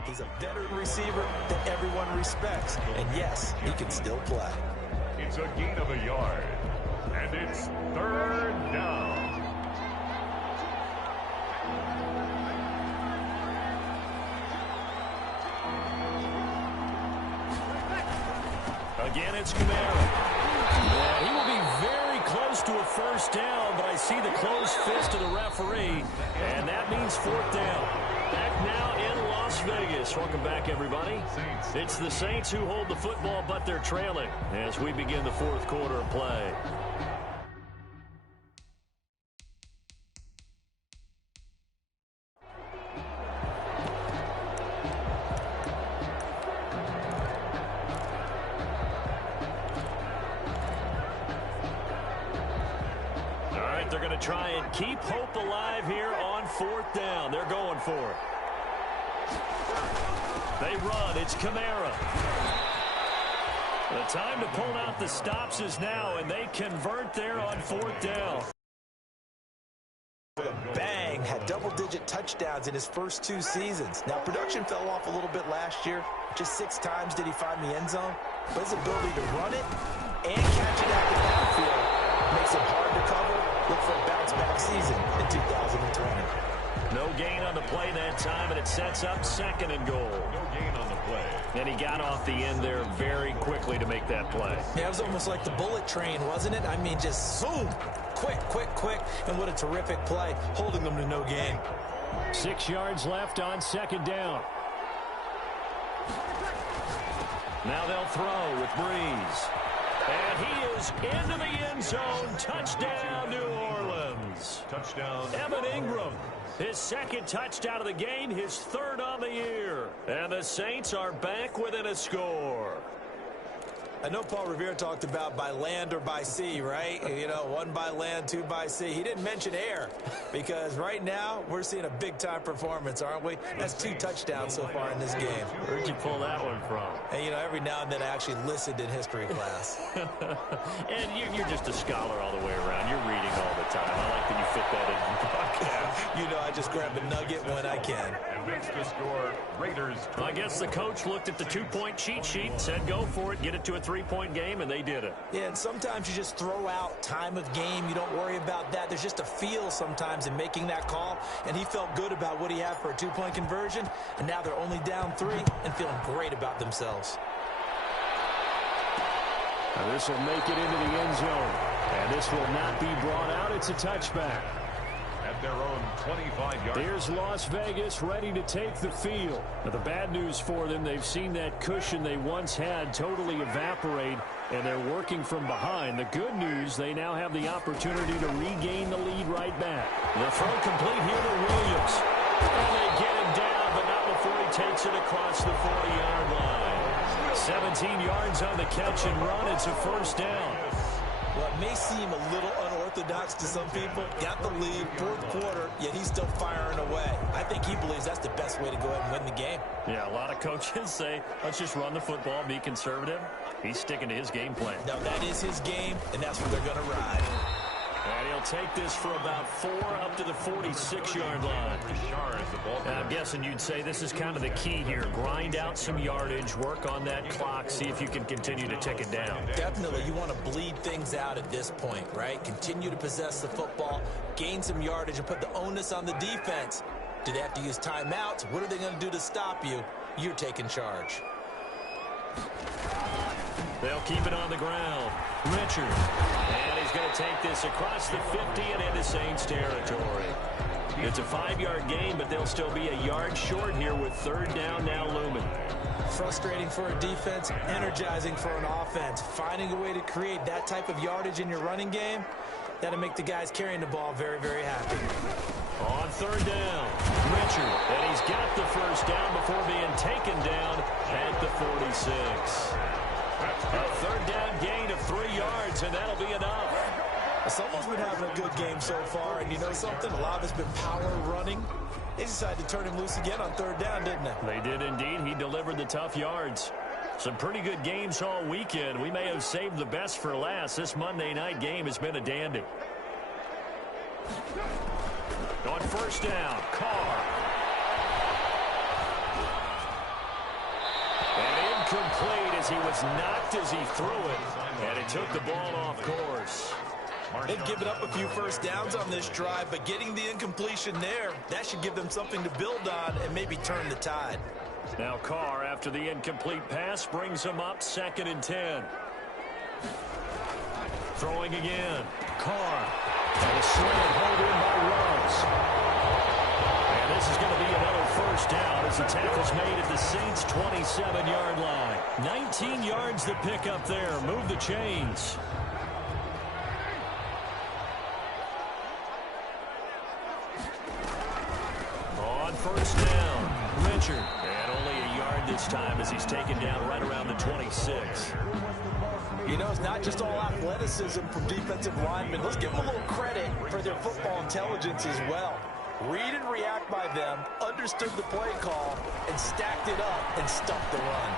He's a veteran receiver that everyone respects. And yes, he can still play. It's a gain of a yard. And it's third down. Again, it's Kamara. Yeah, he will be very close to a first down, but I see the closed fist of the referee, and that means fourth down. Back now in Las Vegas. Welcome back, everybody. It's the Saints who hold the football, but they're trailing as we begin the fourth quarter of play. They're going to try and keep hope alive here on fourth down. They're going for it. They run. It's Kamara. The time to pull out the stops is now, and they convert there on fourth down. With a bang, had double-digit touchdowns in his first 2 seasons. Now, production fell off a little bit last year. Just 6 times did he find the end zone. But his ability to run it and catch it out the backfield makes it hard to cover. Look for a bounce-back season in 2020. No gain on the play that time, and it sets up second and goal. No gain on the play. And he got off the end there very quickly to make that play. Yeah, it was almost like the bullet train, wasn't it? I mean, just zoom. Quick, quick, quick. And what a terrific play, holding them to no gain. 6 yards left on second down. Now they'll throw with Breeze. And he is into the end zone. Touchdown, New Orleans. Touchdown. Evan Ingram, his second touchdown of the game, his third on the year. And the Saints are back within a score. I know Paul Revere talked about by land or by sea, right? You know, 1 by land, 2 by sea. He didn't mention air because right now we're seeing a big-time performance, aren't we? That's 2 touchdowns so far in this game. Where'd you pull that one from? And, you know, every now and then I actually listened in history class. And you're just a scholar all the way around. You're reading all the time. I like that you fit that in the podcast. You know, I just grab a nugget when I can. And makes the score Raiders. I guess the coach looked at the 2-point cheat sheet and said, go for it, get it to a 3-point game, and they did it. Yeah, and sometimes you just throw out time of game. You don't worry about that. There's just a feel sometimes in making that call, and he felt good about what he had for a 2-point conversion, and now they're only down 3 and feeling great about themselves. Now this will make it into the end zone, and this will not be brought out. It's a touchback. At their own 25-yard. Here's Las Vegas ready to take the field. Now the bad news for them, they've seen that cushion they once had totally evaporate, and they're working from behind. The good news, they now have the opportunity to regain the lead right back. The throw complete here to Williams. And they get him down, but not before he takes it across the 40-yard line. 17 yards on the catch and run. It's a first down. Well, it may seem a little unorthodox to some people. Got the lead, fourth quarter, yet he's still firing away. I think he believes that's the best way to go ahead and win the game. Yeah, a lot of coaches say, let's just run the football, be conservative. He's sticking to his game plan. No, that is his game, and that's what they're going to ride. And he'll take this for about 4 up to the 46-yard line. I'm guessing you'd say this is kind of the key here. Grind out some yardage, work on that clock, see if you can continue to tick it down. Definitely, you want to bleed things out at this point, right? Continue to possess the football, gain some yardage, and put the onus on the defense. Do they have to use timeouts? What are they going to do to stop you? You're taking charge. They'll keep it on the ground. Richard. And he's going to take this across the 50 and into Saints territory. It's a 5-yard gain, but they'll still be a yard short here with third down now looming. Frustrating for a defense, energizing for an offense. Finding a way to create that type of yardage in your running game, that'll make the guys carrying the ball very, very happy. On third down, Richard. And he's got the first down before being taken down at the 46. A third down gain of 3 yards, and that'll be enough. Someone's been having a good game so far, and you know something? A lot of it's been power running. They decided to turn him loose again on third down, didn't they? They did indeed. He delivered the tough yards. Some pretty good games all weekend. We may have saved the best for last. This Monday night game has been a dandy. On first down, Carr. as he was knocked as he threw it, and it took the ball off course. They've given up a few first downs on this drive, but getting the incompletion there, that should give them something to build on and maybe turn the tide. Now Carr, after the incomplete pass, brings him up 2nd and 10. Throwing again. Carr. And a slant hold in by Ruggs. And this is going to be another first down as the tackle's made at the Saints' 27-yard line. 19 yards to pick up there. Move the chains. On first down, Richard. And only a yard this time as he's taken down right around the 26. You know, it's not just all athleticism from defensive linemen. Let's give them a little credit for their football intelligence as well. Read and react by them, understood the play call, and stacked it up and stuffed the run.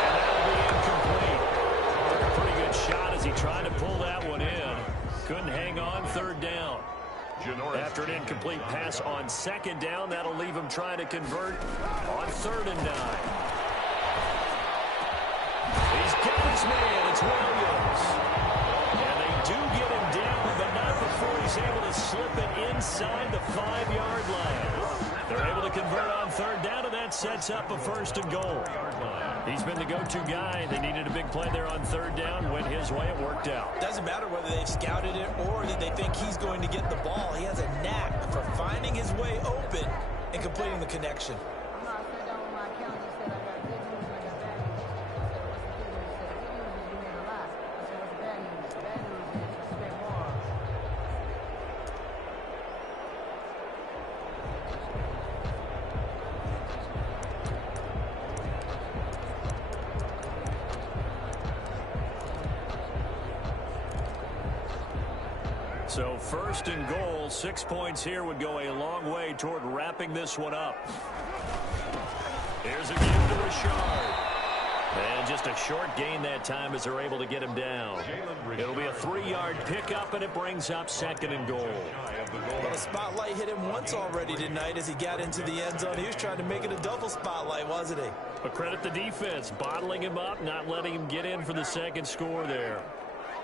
And that'll be incomplete. Took a pretty good shot as he tried to pull that one in. Couldn't hang on 3rd down. After an incomplete pass on 2nd down, that'll leave him trying to convert on 3rd and 9. He's got his man. It's Williams. And they do get him down, but not before he's able to slip it inside the 5-yard line. They're able to convert on 3rd down, and that sets up a 1st and goal. He's been the go-to guy. They needed a big play there on 3rd down. Went his way. It worked out. Doesn't matter whether they've scouted it or that they think he's going to get the ball. He has a knack for finding his way open and completing the connection. So 1st and goal, 6 points here would go a long way toward wrapping this one up. Here's a give to Richard. And just a short gain that time as they're able to get him down. It'll be a 3-yard pickup, and it brings up 2nd and goal. Well, the spotlight hit him once already tonight as he got into the end zone. He was trying to make it a double spotlight, wasn't he? But credit the defense, bottling him up, not letting him get in for the 2nd score there.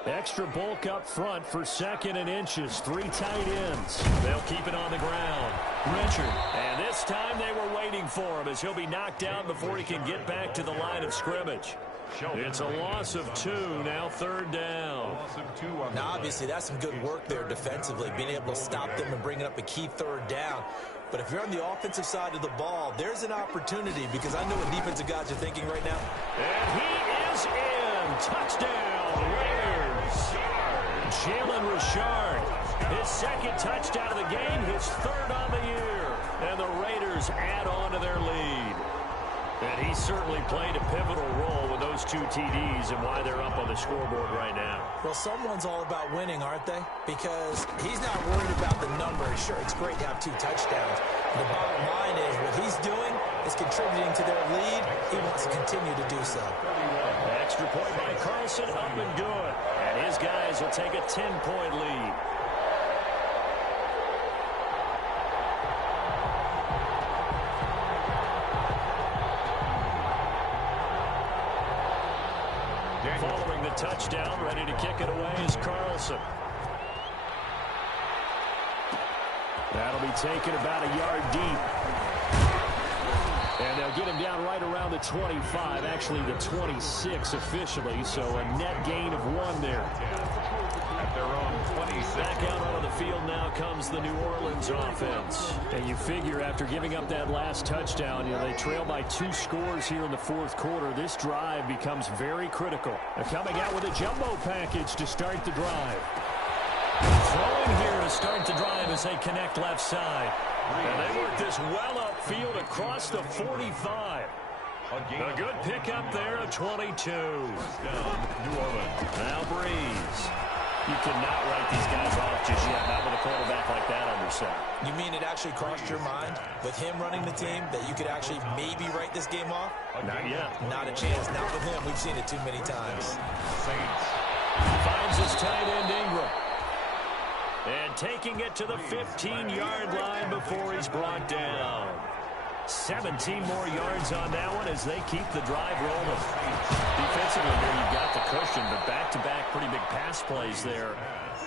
Extra bulk up front for 2nd and inches. 3 tight ends. They'll keep it on the ground. Richard. And this time they were waiting for him as he'll be knocked down before he can get back to the line of scrimmage. It's a loss of 2, now 3rd down. Now, obviously, that's some good work there defensively, being able to stop them and bringing up a key 3rd down. But if you're on the offensive side of the ball, there's an opportunity because I know what defensive guys are thinking right now. And he is in. Touchdown, Raiders. Jalen Richard, his 2nd touchdown of the game, his 3rd on the year. And the Raiders add on to their lead. And he certainly played a pivotal role with those 2 TDs and why they're up on the scoreboard right now. Well, someone's all about winning, aren't they? Because he's not worried about the numbers. Sure, it's great to have 2 touchdowns. The bottom line is what he's doing is contributing to their lead. He wants to continue to do so. Extra point by Carlson, up and good. And his guys will take a 10-point lead. Following the touchdown, ready to kick it away is Carlson. That'll be taken about a yard deep. And they'll get him down right around the 25, actually the 26 officially, so a net gain of 1 there. At their own 26. Back out onto the field now comes the New Orleans offense. And you figure after giving up that last touchdown, they trail by 2 scores here in the 4th quarter. This drive becomes very critical. They're coming out with a jumbo package to start the drive. Throwing here to start the drive as they connect left side. And they work this well upfield across the 45. A good pickup there at 22. New Orleans. Now Breeze. You cannot write these guys off just yet, not with a quarterback like that under center. You mean it actually crossed your mind with him running the team that you could actually maybe write this game off? Not yet. Not a chance. Not with him. We've seen it too many times. Saints. Finds his tight end Ingram. And taking it to the 15-yard line before he's brought down. 17 more yards on that one as they keep the drive rolling. Defensively there, you've got the cushion, but back-to-back pretty big pass plays there.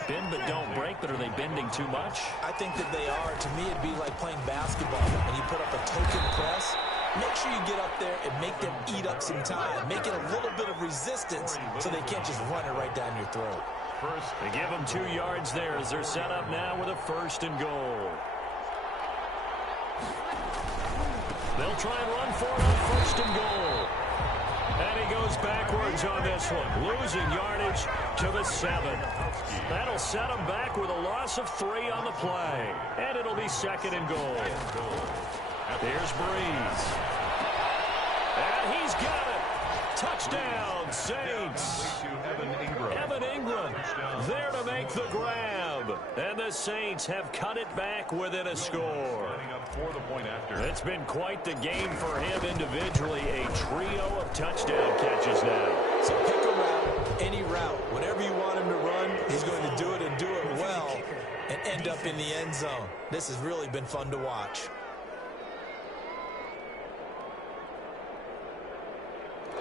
Bend but don't break, but are they bending too much? I think that they are. To me, it'd be like playing basketball. When you put up a token press, make sure you get up there and make them eat up some time. Make it a little bit of resistance so they can't just run it right down your throat. They give them 2 yards there as they're set up now with a 1st and goal. They'll try and run for it on 1st and goal. And he goes backwards on this one, losing yardage to the 7. That'll set him back with a loss of 3 on the play. And it'll be 2nd and goal. There's Breeze. And he's got it. Touchdown, Saints. Evan Ingram there to make the grab. And the Saints have cut it back within a score. It's been quite the game for him individually. A trio of touchdown catches now. So pick a route, any route. Whatever you want him to run, he's going to do it and do it well and end up in the end zone. This has really been fun to watch.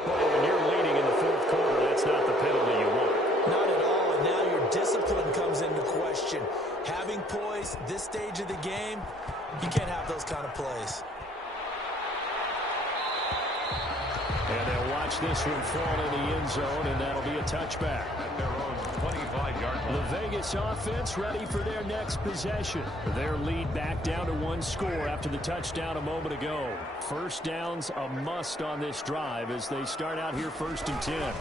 Well, when you're leading in the 4th quarter, that's not the penalty you want. Not at all, and now your discipline comes into question. Having poise this stage of the game, you can't have those kind of plays. And they'll watch this one fall in the end zone, and that'll be a touchback. At their own 25-yard line. The Vegas offense ready for their next possession. Their lead back down to 1 score after the touchdown a moment ago. 1st downs a must on this drive as they start out here 1st and 10.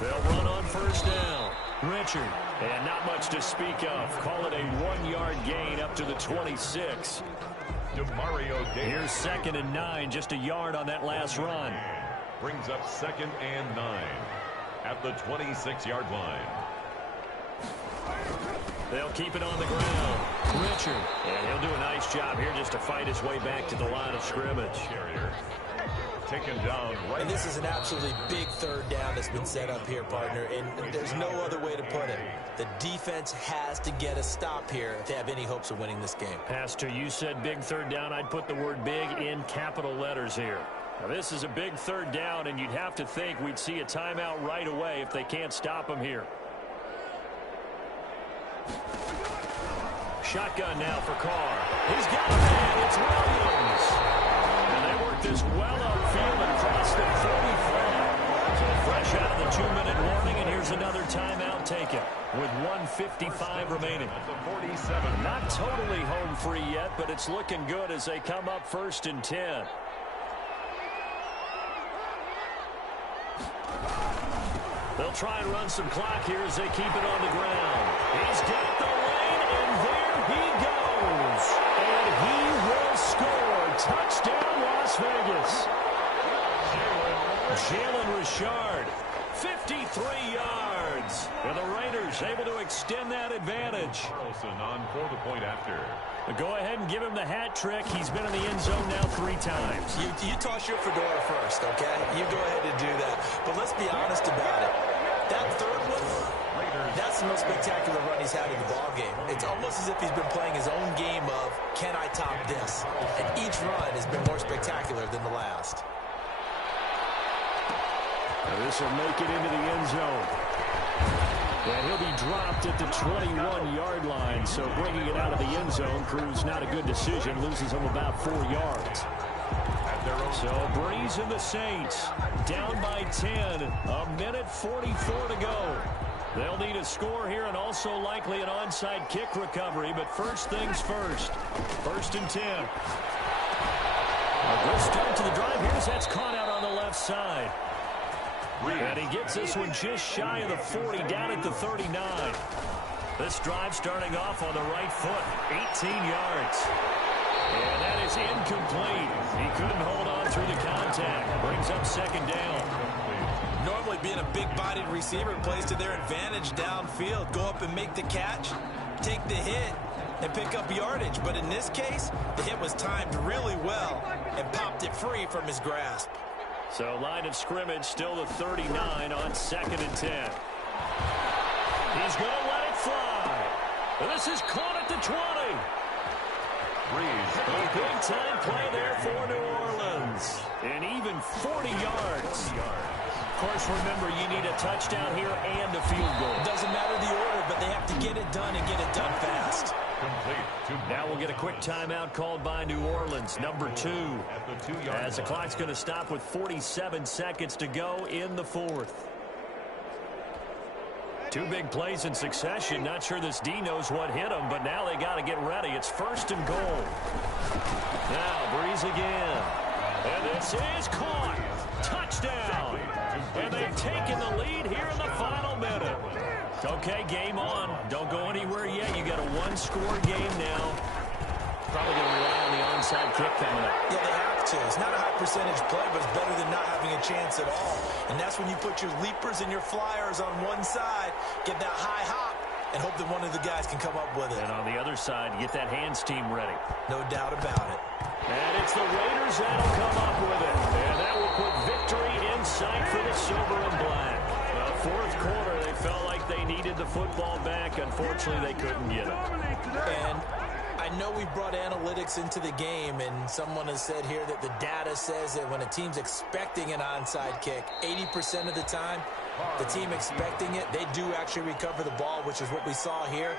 They'll run on 1st down. Richard, and not much to speak of. Call it a 1-yard gain up to the 26. Demario Davis. Here's 2nd and 9, just a yard on that last run. Brings up 2nd and 9 at the 26-yard line. They'll keep it on the ground. Richard, and he'll do a nice job here just to fight his way back to the line of scrimmage. Carrier taken down right. And this is an absolutely big 3rd down that's been set up here, partner, and there's no other way to put it. The defense has to get a stop here if they have any hopes of winning this game. Pastor, you said big 3rd down. I'd put the word big in capital letters here. Now, this is a big 3rd down, and you'd have to think we'd see a timeout right away if they can't stop him here. Shotgun now for Carr. He's got a man. It's Williams. And they work this well upfield and across the 35. So fresh out of the 2-minute warning, and here's another timeout taken with 1:55 remaining. At the 47. Not totally home free yet, but it's looking good as they come up 1st and 10. They'll try and run some clock here as they keep it on the ground. He's got the lane, and there he goes. And he will score. Touchdown, Las Vegas. Jalen Richard, 53 yards. And the Raiders able to extend that advantage. Carlson on for the point after. Go ahead and give him the hat trick. He's been in the end zone now 3 times. You toss your fedora first, okay? You go ahead and do that. But let's be honest about it. That 3rd one, that's the most spectacular run he's had in the ballgame. It's almost as if he's been playing his own game of, can I top this? And each run has been more spectacular than the last. Now this will make it into the end zone. And he'll be dropped at the 21-yard line, so bringing it out of the end zone proves not a good decision. Loses him about 4 yards. So Breeze and the Saints down by 10. A minute 44 to go. They'll need a score here and also likely an onside kick recovery, but first things first. 1st and 10. A good start to the drive here as that's caught out on the left side. And he gets this one just shy of the 40, down at the 39. This drive starting off on the right foot, 18 yards. And that is incomplete. He couldn't hold on through the contact. Brings up 2nd down. Normally being a big-bodied receiver plays to their advantage downfield. Go up and make the catch, take the hit, and pick up yardage. But in this case, the hit was timed really well and popped it free from his grasp. So line of scrimmage still the 39 on 2nd and 10. He's going to let it fly. This is caught at the 20. Breeze. A big-time play there for New Orleans. 40 yards. Of course, remember, you need a touchdown here and a field goal. Doesn't matter the order, but they have to get it done and get it done fast. Now we'll get a quick timeout called by New Orleans, number 2. As the clock's going to stop with 47 seconds to go in the fourth. 2 big plays in succession. Not sure this D knows what hit them, but now they got to get ready. It's 1st and goal. Now Breeze again. And this is caught. Touchdown. And they've taken the lead here in the final minute. Okay, game on. Don't go anywhere yet. You got a 1-score game now. Probably going to rely on the onside kick coming up. Yeah, they have to. It's not a high percentage play, but it's better than not having a chance at all. And that's when you put your leapers and your flyers on one side, get that high hop, and hope that one of the guys can come up with it. And on the other side, get that hands team ready. No doubt about it. And it's the Raiders that'll come up with it. And that will put victory in sight for the silver and black. Well, fourth quarter, they felt like they needed the football back. Unfortunately, they couldn't get it. And I know we brought analytics into the game, and someone has said here that the data says that when a team's expecting an onside kick, 80% of the time, the team expecting it, they do actually recover the ball, which is what we saw here.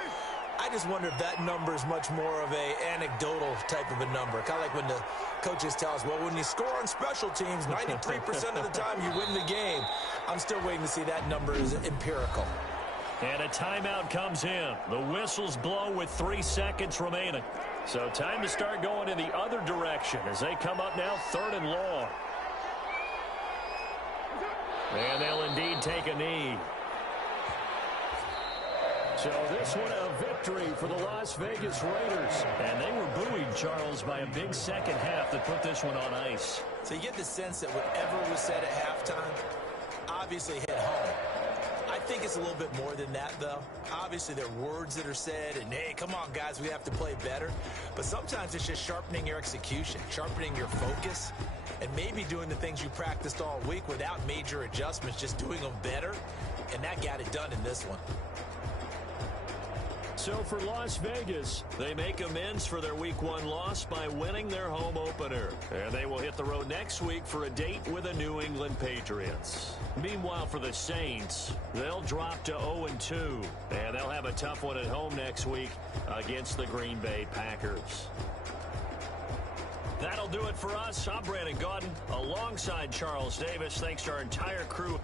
I just wonder if that number is much more of a anecdotal type of a number. Kind of like when the coaches tell us, well, when you score on special teams, 93% of the time you win the game. I'm still waiting to see that number is empirical. And a timeout comes in. The whistles blow with 3 seconds remaining. So time to start going in the other direction as they come up now 3rd and long. And they'll indeed take a knee. So this one a victory for the Las Vegas Raiders. And they were buoyed, Charles, by a big second half that put this one on ice. So you get the sense that whatever was said at halftime obviously hit home. I think it's a little bit more than that, though. Obviously, there are words that are said, and, hey, come on, guys, we have to play better. But sometimes it's just sharpening your execution, sharpening your focus, and maybe doing the things you practiced all week without major adjustments, just doing them better, and that got it done in this one. So for Las Vegas, they make amends for their Week 1 loss by winning their home opener. And they will hit the road next week for a date with the New England Patriots. Meanwhile, for the Saints, they'll drop to 0-2. And they'll have a tough one at home next week against the Green Bay Packers. That'll do it for us. I'm Brandon Gaudin alongside Charles Davis. Thanks to our entire crew.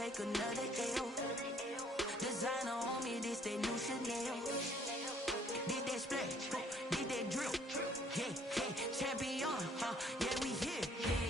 take another L. Designer on me, this that new Chanel. Did that splash, did that drill. Yeah, champion, yeah, we here.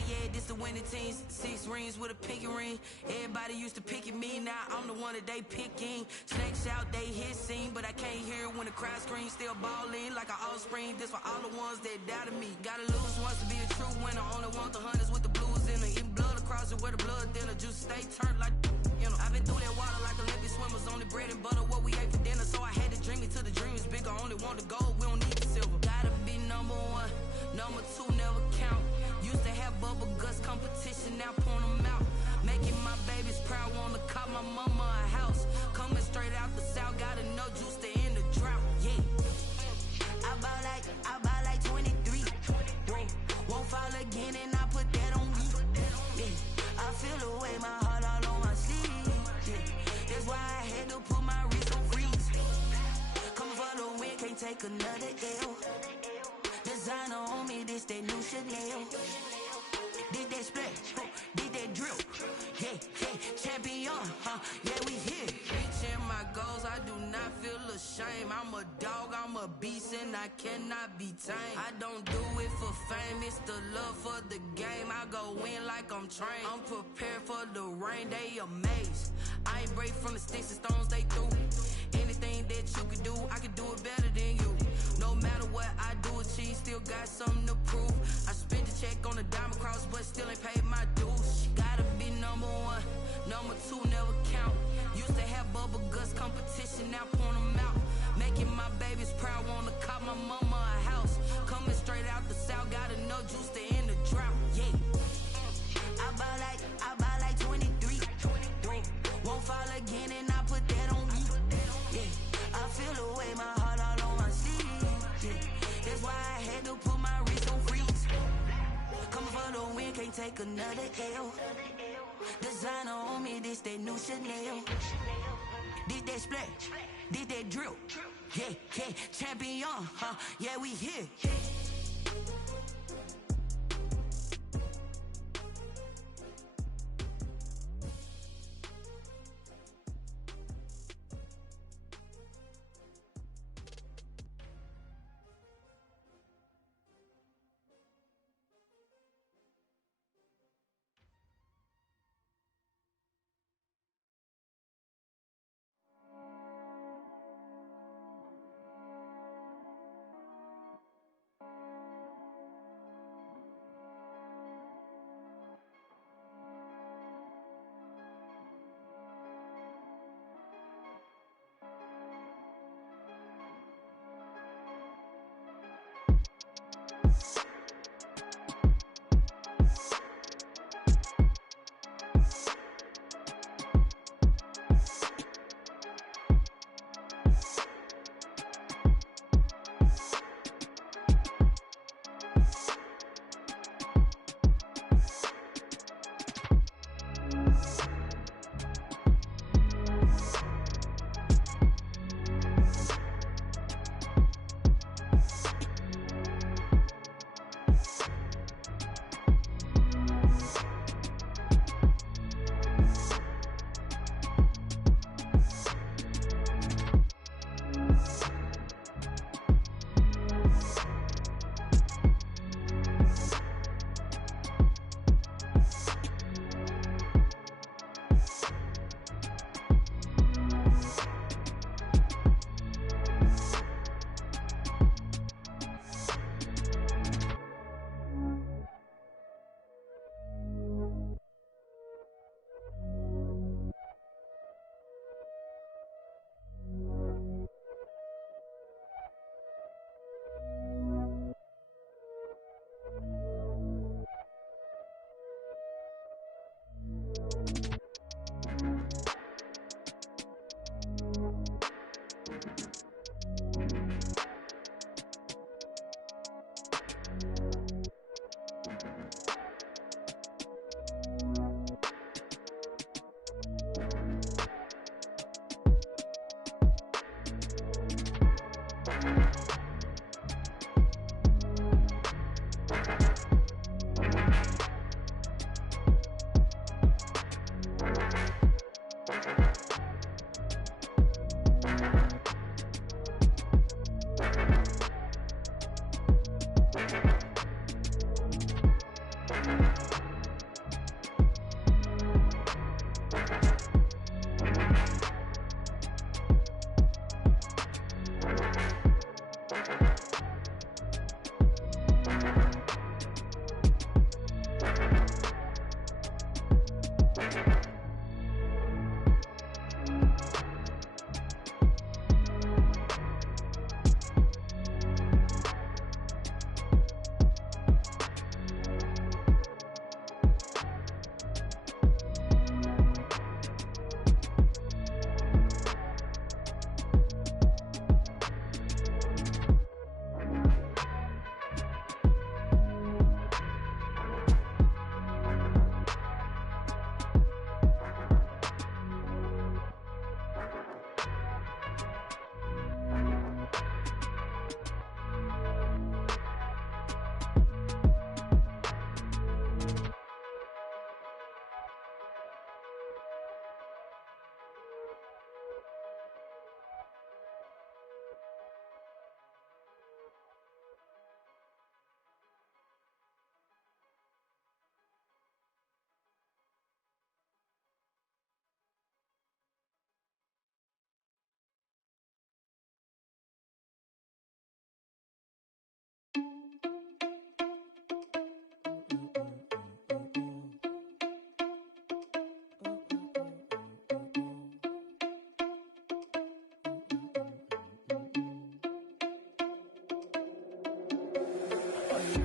Yeah, this the winning team. 6 rings with a pinky ring. Everybody used to pick at me, now I'm the one that they picking. Snakes out, they hit scene, but I can't hear it when the crowd screams. Still balling like an offspring. This for all the ones that doubted me. Gotta lose once to be a true winner. Only want the hunters with the blues in it. Eating blood across it where the blood thinner. Juice stay turned like, you know. I've been through that water like Olympic swimmers. Only bread and butter, what we ate for dinner. So I had to dream it till the dream is bigger. Only want the gold, we don't need the silver. Gotta be number 1, number 2 never count. Used to have bubble guts competition, now point them out. Making my babies proud, wanna call my mama a house. Coming straight out the south, gotta know juice to end the drought. Yeah, I buy like 23. Won't fall again and I put that on me. Yeah, I feel the way, my heart all on my sleeve. Yeah, that's why I had to put my wrist on freeze. Coming for the win, can't take another L. Designer on me, this that new Chanel. Did that splash, did that drill. Yeah, champion, yeah, we here. Reaching my goals, I do not feel ashamed. I'm a dog, I'm a beast, and I cannot be tamed. I don't do it for fame, it's the love for the game. I go in like I'm trained. I'm prepared for the rain, they amazed. I ain't break from the sticks and stones they threw. Anything that you could do, I could do it better than you. No matter what I do, achieve, still got something to prove. I spent the check on the diamond cross, but still ain't paid my dues. Gotta be number 1, number 2 never count. Used to have bubble guts competition, now point them out. Making my babies proud, wanna call my mama a house. Coming straight out the south, gotta know juice to end the drought. Yeah, I buy like 23. Won't fall again and I put that on me. Yeah, I feel the way, my heart all on my sleeve. Yeah, that's why I had to put my wrist on freeze. Coming for the win, can't take another L. Designer on me, this that new Chanel. Did that splash, did that drill. Yeah, champion, yeah, we here.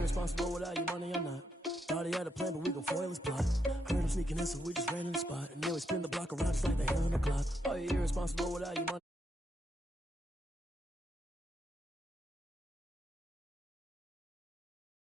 irresponsible without your money or not. Thought he had a plan, but we gon' foil his plot. Heard him sneaking in, so we just ran in the spot. And then we spin the block around just like the hell in the clock. Oh, you irresponsible without your money.